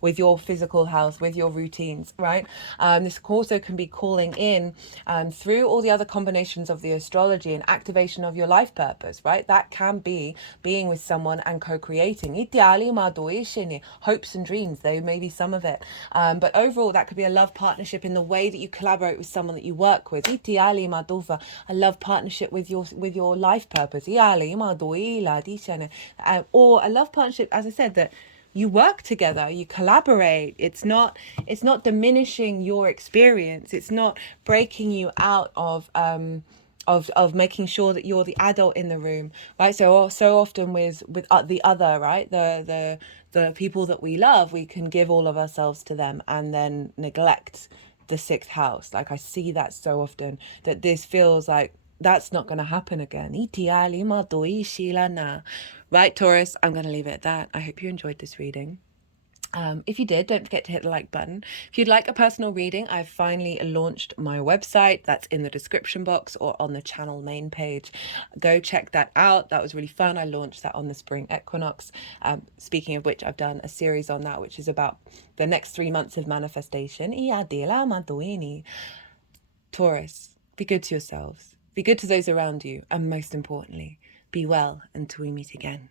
With your physical health, with your routines, right? This also can be calling in through all the other combinations of the astrology and activation of your life purpose, right? That can be being with someone and co-creating. Hopes and dreams, though, maybe some of it. But overall, that could be a love partnership in the way that you collaborate with someone that you work with. A love partnership with your life purpose. Or a love partnership, as I said, that you work together, you collaborate. It's not diminishing your experience. It's not breaking you out of making sure that you're the adult in the room, right? So often with the other, right, the people that we love, we can give all of ourselves to them and then neglect the sixth house. Like, I see that so often, that this feels like that's not going to happen again. Right, Taurus, I'm going to leave it at that. I hope you enjoyed this reading. If you did, don't forget to hit the like button. If you'd like a personal reading, I've finally launched my website. That's in the description box or on the channel main page. Go check that out. That was really fun. I launched that on the spring equinox. Speaking of which, I've done a series on that, which is about the next 3 months of manifestation. Taurus, be good to yourselves. Be good to those around you. And most importantly, be well until we meet again.